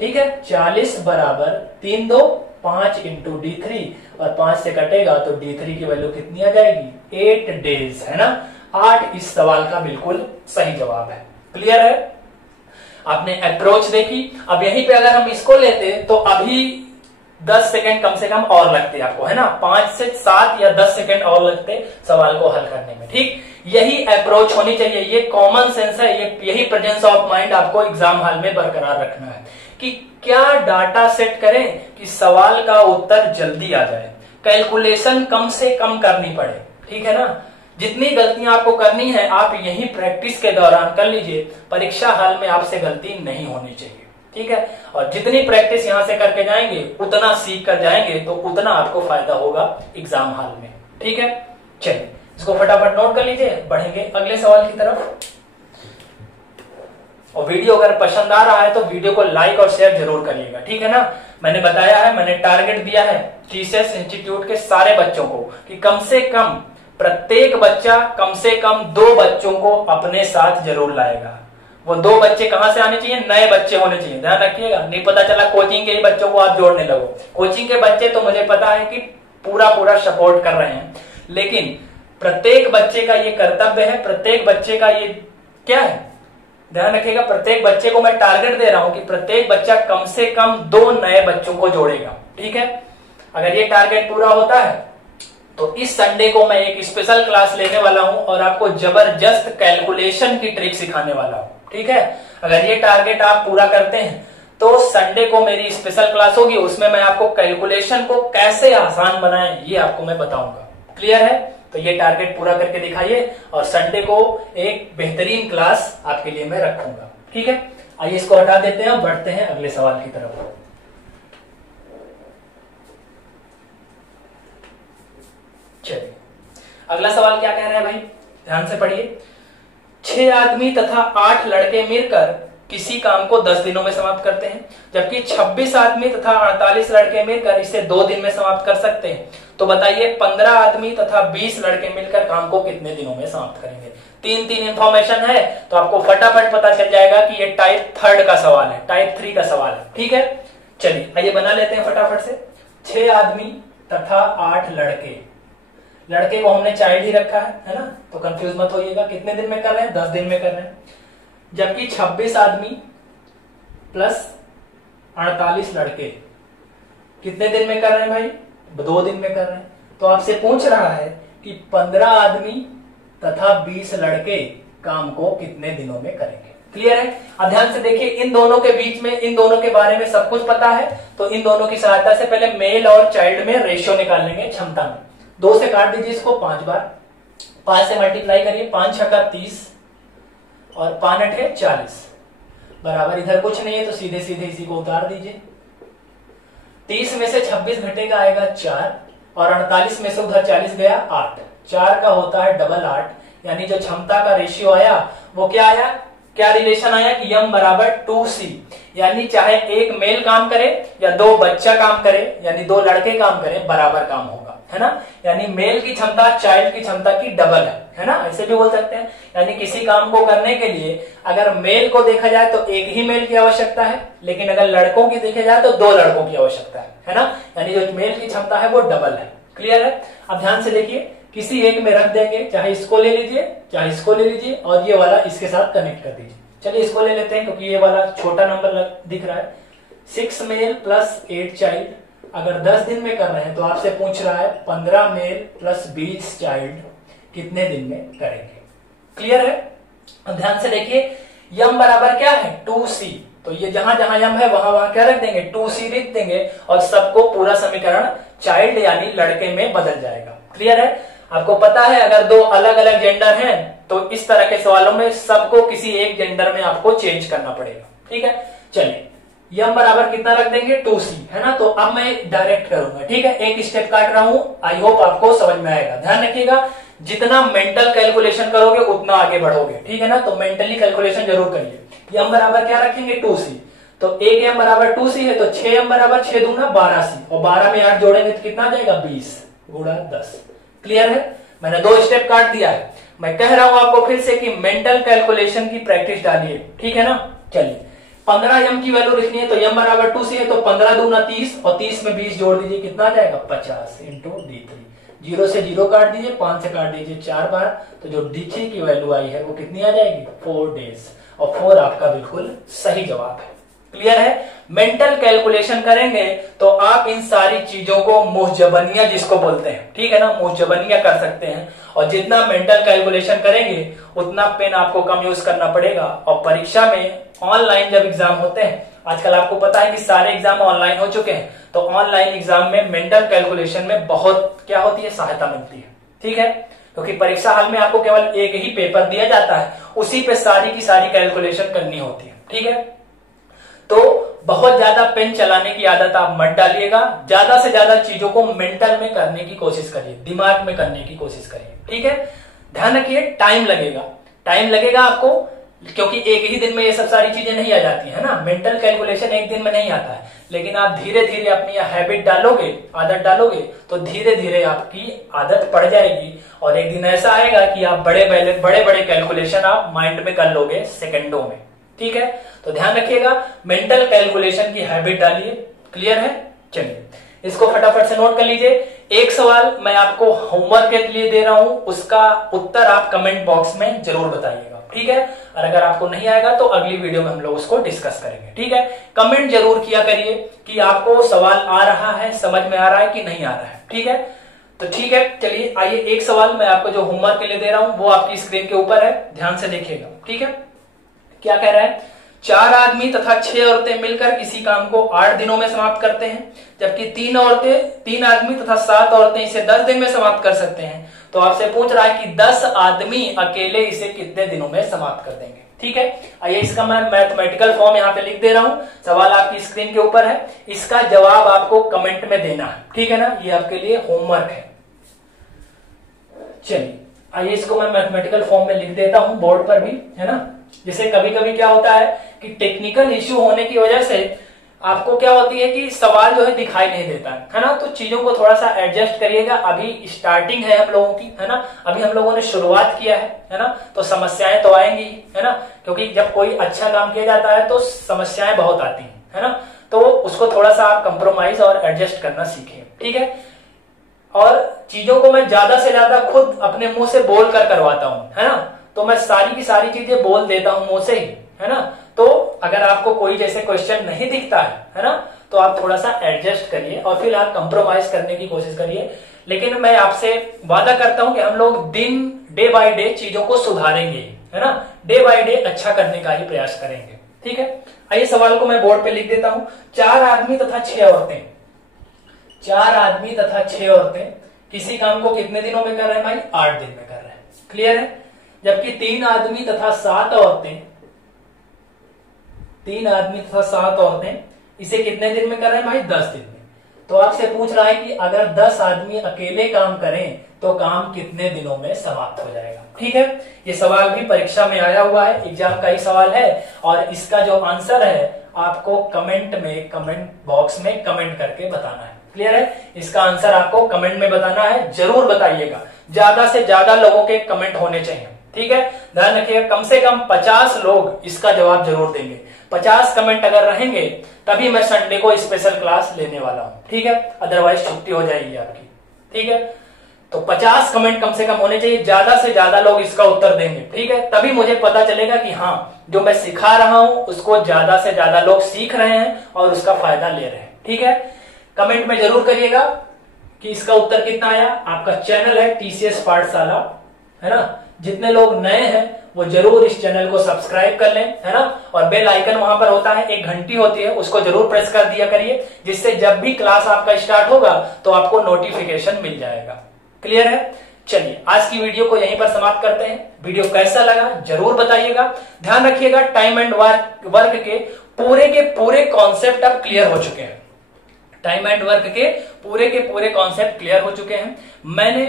ठीक है, 40 बराबर 3 2 5 इंटू D3 और 5 से कटेगा तो D3 की वैल्यू कितनी आ जाएगी? 8 डेज, है ना? 8 इस सवाल का बिल्कुल सही जवाब है। क्लियर है? आपने अप्रोच देखी। अब यहीं पे अगर हम इसको लेते तो अभी 10 सेकंड कम से कम और लगते आपको, है ना? 5 से 7 या 10 सेकंड और लगते सवाल को हल करने में। ठीक, यही अप्रोच होनी चाहिए, ये कॉमन सेंस है, यही प्रेजेंस ऑफ माइंड आपको एग्जाम हॉल में बरकरार रखना है कि क्या डाटा सेट करें कि सवाल का उत्तर जल्दी आ जाए, कैलकुलेशन कम से कम करनी पड़े। ठीक है ना? जितनी गलतियां आपको करनी है आप यही प्रैक्टिस के दौरान कर लीजिए, परीक्षा हाल में आपसे गलती नहीं होनी चाहिए। ठीक है, और जितनी प्रैक्टिस यहां से करके जाएंगे उतना सीख कर जाएंगे तो उतना आपको फायदा होगा एग्जाम हॉल में। ठीक है, चलिए इसको फटाफट नोट कर लीजिए, बढ़ेंगे अगले सवाल की तरफ। और वीडियो अगर पसंद आ रहा है तो वीडियो को लाइक और शेयर जरूर करिएगा। ठीक है ना? मैंने बताया है, मैंने टारगेट दिया है टीसीएस इंस्टीट्यूट के सारे बच्चों को कि कम से कम प्रत्येक बच्चा कम से कम 2 बच्चों को अपने साथ जरूर लाएगा। वो 2 बच्चे कहां से आने चाहिए? नए बच्चे होने चाहिए। ध्यान रखिएगा, नहीं पता चला कोचिंग के ही बच्चों को आप जोड़ने लगो। कोचिंग के बच्चे तो मुझे पता है कि पूरा सपोर्ट कर रहे हैं, लेकिन प्रत्येक बच्चे का ये कर्तव्य है, प्रत्येक बच्चे का ये क्या है, ध्यान रखिएगा, प्रत्येक बच्चे को मैं टारगेट दे रहा हूं कि प्रत्येक बच्चा कम से कम 2 नए बच्चों को जोड़ेगा। ठीक है, अगर ये टारगेट पूरा होता है तो इस संडे को मैं एक स्पेशल क्लास लेने वाला हूं और आपको जबरदस्त कैलकुलेशन की ट्रिक सिखाने वाला हूं। ठीक है, अगर ये टारगेट आप पूरा करते हैं तो संडे को मेरी स्पेशल क्लास होगी, उसमें मैं आपको कैलकुलेशन को कैसे आसान बनाएं ये आपको मैं बताऊंगा। क्लियर है? तो ये टारगेट पूरा करके दिखाइए और संडे को एक बेहतरीन क्लास आपके लिए मैं रखूंगा। ठीक है, आइए इसको हटा देते हैं और बढ़ते हैं अगले सवाल की तरफ। चलिए अगला सवाल क्या कह रहे हैं भाई, ध्यान से पढ़िए। 6 आदमी तथा 8 लड़के मिलकर किसी काम को 10 दिनों में समाप्त करते हैं, जबकि 26 आदमी तथा 48 लड़के मिलकर इसे 2 दिन में समाप्त कर सकते हैं। तो बताइए 15 आदमी तथा 20 लड़के मिलकर काम को कितने दिनों में समाप्त करेंगे। तीन इंफॉर्मेशन है तो आपको फटाफट पता चल जाएगा कि ये टाइप 3 का सवाल है, टाइप 3 का सवाल है। ठीक है, चलिए आइए बना लेते हैं फटाफट से। 6 आदमी तथा 8 लड़के, लड़के को हमने चाइल्ड ही रखा है ना, तो कंफ्यूज मत होइएगा। कितने दिन में कर रहे हैं, 10 दिन में कर रहे हैं। जबकि 26 आदमी प्लस 48 लड़के कितने दिन में कर रहे हैं भाई, 2 दिन में कर रहे हैं। तो आपसे पूछ रहा है कि 15 आदमी तथा 20 लड़के काम को कितने दिनों में करेंगे। क्लियर है? अब ध्यान से देखिए, इन दोनों के बीच में, इन दोनों के बारे में सब कुछ पता है, तो इन दोनों की सहायता से पहले मेल और चाइल्ड में रेशियो निकाल लेंगे क्षमता में। 2 से काट दीजिए इसको 5 बार, 5 से मल्टीप्लाई करिए, 5 छक्का 30 और 5 अठे 40 बराबर। इधर कुछ नहीं है तो सीधे सीधे इसी को उतार दीजिए। 30 में से 26 घटेगा, आएगा 4 और 48 में से उधर 40 गया 8। 4 का होता है डबल 8, यानी जो क्षमता का रेशियो आया वो क्या आया, क्या रिलेशन आया कि m बराबर 2c, यानी चाहे एक मेल काम करे या 2 बच्चा काम करे, यानी 2 लड़के काम करें, बराबर काम होगा, है ना। यानी मेल की क्षमता चाइल्ड की क्षमता की डबल है ना, ऐसे भी बोल सकते हैं। यानी किसी काम को करने के लिए अगर मेल को देखा जाए तो एक ही मेल की आवश्यकता है, लेकिन अगर लड़कों की देखा जाए तो 2 लड़कों की आवश्यकता है ना। यानी जो मेल की क्षमता है वो डबल है। क्लियर है? अब ध्यान से देखिए, किसी एक में रख देंगे, चाहे इसको ले लीजिए चाहे इसको ले लीजिए और ये वाला इसके साथ कनेक्ट कर दीजिए। चलिए इसको ले लेते हैं क्योंकि ये वाला छोटा नंबर दिख रहा है। 6 मेल प्लस 8 चाइल्ड, अगर 10 दिन में कर रहे हैं तो आपसे पूछ रहा है 15 मेल प्लस 20 चाइल्ड कितने दिन में करेंगे। क्लियर है? अब ध्यान से देखिए, यम बराबर क्या है 2c, तो ये जहां जहां यम है वहां वहां क्या रख देंगे 2c लिख देंगे और सबको पूरा समीकरण चाइल्ड यानी लड़के में बदल जाएगा। क्लियर है? आपको पता है अगर 2 अलग अलग जेंडर हैं तो इस तरह के सवालों में सबको किसी एक जेंडर में आपको चेंज करना पड़ेगा। ठीक है, चलिए यम बराबर कितना रख देंगे 2c, है ना। तो अब मैं डायरेक्ट करूंगा। ठीक है, एक स्टेप काट रहा हूं, आई होप आपको समझ में आएगा। ध्यान रखिएगा, जितना मेंटल कैलकुलेशन करोगे उतना आगे बढ़ोगे। ठीक है ना, तो मेंटली कैलकुलेशन जरूर करिए। यम बराबर क्या रखेंगे 2c, तो 1 m बराबर 2c है तो 6 m बराबर 6 दूना 12c और 12 में 8 जोड़ेंगे तो कितना आ जाएगा 20 गुणा 10। क्लियर है? मैंने 2 स्टेप काट दिया है। मैं कह रहा हूं आपको फिर से कि मेंटल कैलकुलेशन की प्रैक्टिस डालिए। ठीक है ना। चलिए 15 m की वैल्यू लिखनी है तो m बराबर 2c है तो 15 दूना 30 और 30 में 20 जोड़ दीजिए, कितना आ जाएगा 50 इंटू d3। 0 से 0 काट दीजिए, 5 से काट दीजिए 4 बार, तो जो d3 की वैल्यू आई है वो कितनी आ जाएगी 4 डेज, और 4 आपका बिल्कुल सही जवाब है। क्लियर है? मेंटल कैलकुलेशन करेंगे तो आप इन सारी चीजों को मुहजबनिया जिसको बोलते हैं, ठीक है ना, मुहजबनिया कर सकते हैं। और जितना मेंटल कैलकुलेशन करेंगे उतना पेन आपको कम यूज करना पड़ेगा। और परीक्षा में ऑनलाइन जब एग्जाम होते हैं, आजकल आपको पता है कि सारे एग्जाम ऑनलाइन हो चुके हैं, तो ऑनलाइन एग्जाम में मेंटल कैलकुलेशन में बहुत क्या होती है, सहायता मिलती है। ठीक है, क्योंकि परीक्षा हाल में आपको केवल एक ही पेपर दिया जाता है, उसी पे सारी की सारी कैलकुलेशन करनी होती है। ठीक है, तो बहुत ज्यादा पेन चलाने की आदत आप मत डालिएगा, ज्यादा से ज्यादा चीजों को मेंटल में करने की कोशिश करिए, दिमाग में करने की कोशिश करिए। ठीक है, ध्यान रखिए टाइम लगेगा आपको, क्योंकि एक ही दिन में ये सब सारी चीजें नहीं आ जाती है ना। मेंटल कैलकुलेशन एक दिन में नहीं आता है, लेकिन आप धीरे धीरे अपनी हैबिट डालोगे, आदत डालोगे, तो धीरे धीरे आपकी आदत पड़ जाएगी और एक दिन ऐसा आएगा कि आप बड़े बड़े कैलकुलेशन आप माइंड में कर लोगे सेकंडों में। ठीक है, तो ध्यान रखिएगा, मेंटल कैलकुलेशन की हैबिट डालिए। क्लियर है? चलिए इसको फटाफट से नोट कर लीजिए। एक सवाल मैं आपको होमवर्क के लिए दे रहा हूं, उसका उत्तर आप कमेंट बॉक्स में जरूर बताइएगा। ठीक है, और अगर आपको नहीं आएगा तो अगली वीडियो में हम लोग उसको डिस्कस करेंगे। ठीक है, कमेंट जरूर किया करिए कि आपको सवाल आ रहा है, समझ में आ रहा है कि नहीं आ रहा है। ठीक है, तो ठीक है, चलिए आइए एक सवाल मैं आपको जो होमवर्क के लिए दे रहा हूं वो आपकी स्क्रीन के ऊपर है, ध्यान से देखिएगा। ठीक है, क्या कह रहा है, 4 आदमी तथा 6 औरतें मिलकर किसी काम को 8 दिनों में समाप्त करते हैं, जबकि 3 आदमी तथा 7 औरतें इसे 10 दिन में समाप्त कर सकते हैं। तो आपसे पूछ रहा है कि 10 आदमी अकेले इसे कितने दिनों में समाप्त कर देंगे। ठीक है, आइए इसका मैं मैथमेटिकल फॉर्म यहाँ पे लिख दे रहा हूं। सवाल आपकी स्क्रीन के ऊपर है, इसका जवाब आपको कमेंट में देना है। ठीक है ना, ये आपके लिए होमवर्क है। चलिए आइए इसको मैं मैथमेटिकल फॉर्म में लिख देता हूं बोर्ड पर भी, है ना। जैसे कभी कभी क्या होता है कि टेक्निकल इश्यू होने की वजह से आपको क्या होती है कि सवाल जो है दिखाई नहीं देता है ना। तो चीजों को थोड़ा सा एडजस्ट करिएगा, अभी स्टार्टिंग है हम लोगों की, है ना। अभी हम लोगों ने शुरुआत किया है ना। तो समस्याएं तो आएंगी, है ना, क्योंकि जब कोई अच्छा काम किया जाता है तो समस्याएं बहुत आती है ना। तो उसको थोड़ा सा आप कंप्रोमाइज और एडजस्ट करना सीखें। ठीक है, और चीजों को मैं ज्यादा से ज्यादा खुद अपने मुंह से बोल कर करवाता हूं, है ना। तो मैं सारी की सारी चीजें बोल देता हूं मुंह से ही, है ना। तो अगर आपको कोई जैसे क्वेश्चन नहीं दिखता है ना, तो आप थोड़ा सा एडजस्ट करिए और फिर आप कंप्रोमाइज करने की कोशिश करिए। लेकिन मैं आपसे वादा करता हूं कि हम लोग डे बाय डे चीजों को सुधारेंगे, है ना। डे बाय डे अच्छा करने का ही प्रयास करेंगे। ठीक है, आइए सवाल को मैं बोर्ड पे लिख देता हूं। 4 आदमी तथा 6 औरतें, 4 आदमी तथा 6 औरतें किसी काम को कितने दिनों में कर रहे हैं भाई? 8 दिन में कर रहे हैं। क्लियर है, जबकि 3 आदमी तथा 7 औरतें, 3 आदमी तथा 7 औरतें इसे कितने दिन में कर रहे हैं भाई? 10 दिन में। तो आपसे पूछ रहा है कि अगर 10 आदमी अकेले काम करें तो काम कितने दिनों में समाप्त हो जाएगा। ठीक है, ये सवाल भी परीक्षा में आया हुआ है, एग्जाम का ही सवाल है, और इसका जो आंसर है आपको कमेंट बॉक्स में कमेंट करके बताना है। क्लियर है, इसका आंसर आपको कमेंट में बताना है, जरूर बताइएगा। ज्यादा से ज्यादा लोगों के कमेंट होने चाहिए। ठीक है, ध्यान रखिएगा, कम से कम 50 लोग इसका जवाब जरूर देंगे। 50 कमेंट अगर रहेंगे तभी मैं संडे को स्पेशल क्लास लेने वाला हूं। ठीक है, अदरवाइज छुट्टी हो जाएगी आपकी। ठीक है, तो 50 कमेंट कम से कम होने चाहिए, ज्यादा से ज्यादा लोग इसका उत्तर देंगे। ठीक है, तभी मुझे पता चलेगा कि हाँ, जो मैं सिखा रहा हूं उसको ज्यादा से ज्यादा लोग सीख रहे हैं और उसका फायदा ले रहे हैं। ठीक है, कमेंट में जरूर करिएगा कि इसका उत्तर कितना आया। आपका चैनल है टीसीएस पाठशाला, है ना। जितने लोग नए हैं वो जरूर इस चैनल को सब्सक्राइब कर लें, है ना। और बेल आइकन वहां पर होता है, एक घंटी होती है, उसको जरूर प्रेस कर दिया करिए, जिससे जब भी क्लास आपका स्टार्ट होगा तो आपको नोटिफिकेशन मिल जाएगा। क्लियर है, चलिए आज की वीडियो को यहीं पर समाप्त करते हैं। वीडियो कैसा लगा जरूर बताइएगा। ध्यान रखिएगा, टाइम एंड वर्क के पूरे कॉन्सेप्ट अब क्लियर हो चुके हैं। टाइम एंड वर्क के पूरे कॉन्सेप्ट क्लियर हो चुके हैं। मैंने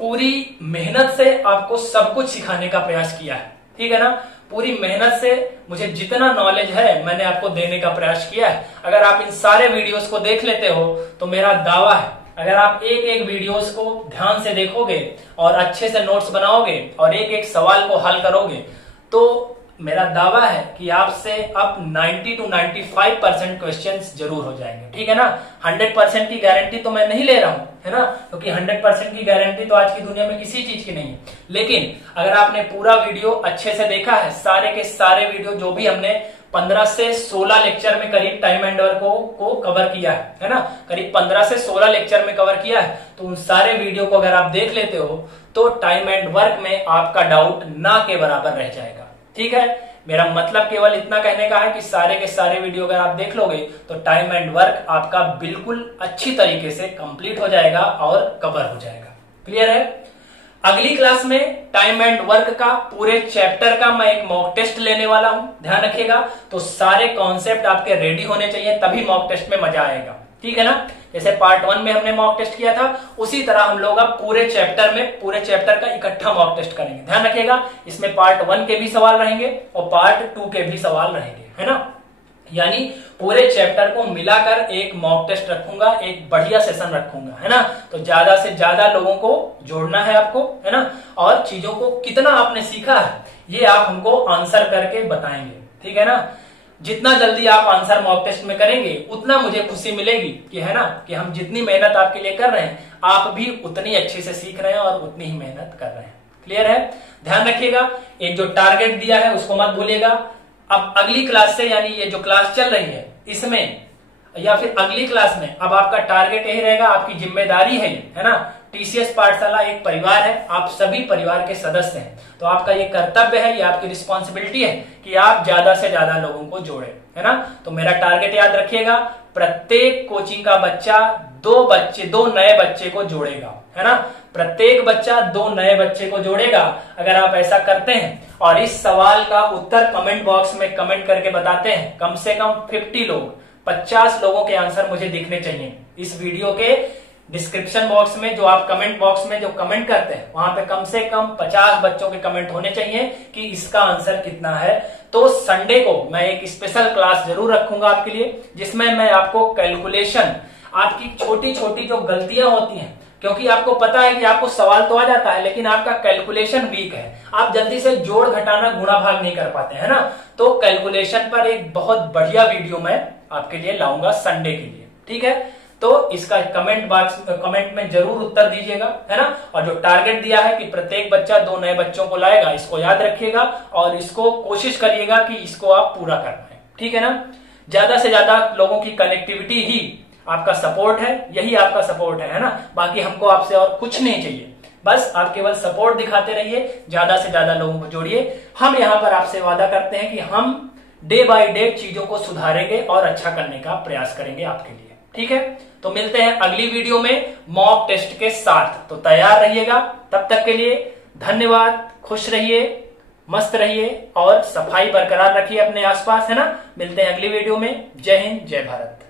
पूरी मेहनत से आपको सब कुछ सिखाने का प्रयास किया है। ठीक है ना, पूरी मेहनत से मुझे जितना नॉलेज है मैंने आपको देने का प्रयास किया है। अगर आप इन सारे वीडियोस को देख लेते हो तो मेरा दावा है, अगर आप एक एक वीडियोस को ध्यान से देखोगे और अच्छे से नोट्स बनाओगे और एक एक सवाल को हल करोगे, तो मेरा दावा है कि आपसे अब 90 to 95% क्वेश्चंस जरूर हो जाएंगे। ठीक है ना, 100% की गारंटी तो मैं नहीं ले रहा हूं, है ना, क्योंकि 100% की गारंटी तो आज की दुनिया में किसी चीज की नहीं है। लेकिन अगर आपने पूरा वीडियो अच्छे से देखा है, सारे के सारे वीडियो जो भी हमने 15 से 16 लेक्चर में करीब टाइम एंड वर्क को कवर किया है ना, करीब 15 से 16 लेक्चर में कवर किया है, तो उन सारे वीडियो को अगर आप देख लेते हो तो टाइम एंड वर्क में आपका डाउट ना के बराबर रह जाएगा। ठीक है, मेरा मतलब केवल इतना कहने का है कि सारे के सारे वीडियो अगर आप देख लोगे तो टाइम एंड वर्क आपका बिल्कुल अच्छी तरीके से कंप्लीट हो जाएगा और कवर हो जाएगा। क्लियर है, अगली क्लास में टाइम एंड वर्क का पूरे चैप्टर का मैं एक मॉक टेस्ट लेने वाला हूं, ध्यान रखिएगा। तो सारे कॉन्सेप्ट आपके रेडी होने चाहिए, तभी मॉक टेस्ट में मजा आएगा। ठीक है ना, जैसे पार्ट 1 में हमने मॉक टेस्ट किया था, उसी तरह हम लोग अब पूरे चैप्टर का इकट्ठा मॉक टेस्ट करेंगे। ध्यान रखिएगा, इसमें पार्ट 1 के भी सवाल रहेंगे और पार्ट 2 के भी सवाल रहेंगे, है ना। यानी पूरे चैप्टर को मिलाकर एक मॉक टेस्ट रखूंगा, एक बढ़िया सेशन रखूंगा, है ना। तो ज्यादा से ज्यादा लोगों को जोड़ना है आपको, है ना, और चीजों को कितना आपने सीखा है ये आप हमको आंसर करके बताएंगे। ठीक है ना, जितना जल्दी आप आंसर मॉक टेस्ट में करेंगे उतना मुझे खुशी मिलेगी कि, है ना, कि हम जितनी मेहनत आपके लिए कर रहे हैं आप भी उतनी अच्छे से सीख रहे हैं और उतनी ही मेहनत कर रहे हैं। क्लियर है, ध्यान रखिएगा, एक जो टारगेट दिया है उसको मत भूलिएगा। अब अगली क्लास से, यानी ये जो क्लास चल रही है इसमें या फिर अगली क्लास में, अब आपका टारगेट यही रहेगा, आपकी जिम्मेदारी है ना, टीसीएस पाठशाला एक परिवार है, आप सभी परिवार के सदस्य हैं, तो आपका ये कर्तव्य है, ये आपकी रिस्पॉन्सिबिलिटी है कि आप ज्यादा से ज्यादा लोगों को जोड़े, है ना। तो मेरा टारगेट याद रखिएगा, प्रत्येक कोचिंग का बच्चा दो नए बच्चे को जोड़ेगा, है ना। प्रत्येक बच्चा 2 नए बच्चे को जोड़ेगा। अगर आप ऐसा करते हैं और इस सवाल का उत्तर कमेंट बॉक्स में कमेंट करके बताते हैं, कम से कम 50 लोग, 50 लोगों के आंसर मुझे दिखने चाहिए। इस वीडियो के डिस्क्रिप्शन बॉक्स में, जो आप कमेंट बॉक्स में जो कमेंट करते हैं, वहां पे कम से कम 50 बच्चों के कमेंट होने चाहिए कि इसका आंसर कितना है। तो संडे को मैं एक स्पेशल क्लास जरूर रखूंगा आपके लिए, जिसमें मैं आपको कैलकुलेशन, आपकी छोटी छोटी जो गलतियां होती हैं, क्योंकि आपको पता है कि आपको सवाल तो आ जाता है लेकिन आपका कैलकुलेशन वीक है, आप जल्दी से जोड़ घटाना गुणा भाग नहीं कर पाते हैं ना। तो कैलकुलेशन पर एक बहुत बढ़िया वीडियो मैं आपके लिए लाऊंगा संडे के लिए, ठीक है। तो इसका कमेंट में जरूर उत्तर दीजिएगा, है ना। और जो टारगेट दिया है कि प्रत्येक बच्चा 2 नए बच्चों को लाएगा, इसको याद रखिएगा और इसको कोशिश करिएगा कि इसको आप पूरा कर पाए, ठीक है ना। ज्यादा से ज्यादा लोगों की कनेक्टिविटी ही आपका सपोर्ट है, यही आपका सपोर्ट है ना। बाकी हमको आपसे और कुछ नहीं चाहिए, बस आप केवल सपोर्ट दिखाते रहिए, ज्यादा से ज्यादा लोगों को जोड़िए। हम यहाँ पर आपसे वादा करते हैं कि हम डे बाय डे चीजों को सुधारेंगे और अच्छा करने का प्रयास करेंगे आपके लिए, ठीक है। तो मिलते हैं अगली वीडियो में मॉक टेस्ट के साथ, तो तैयार रहिएगा। तब तक के लिए धन्यवाद, खुश रहिए, मस्त रहिए और सफाई बरकरार रखिए अपने आसपास, है ना। मिलते हैं अगली वीडियो में। जय हिंद, जय भारत।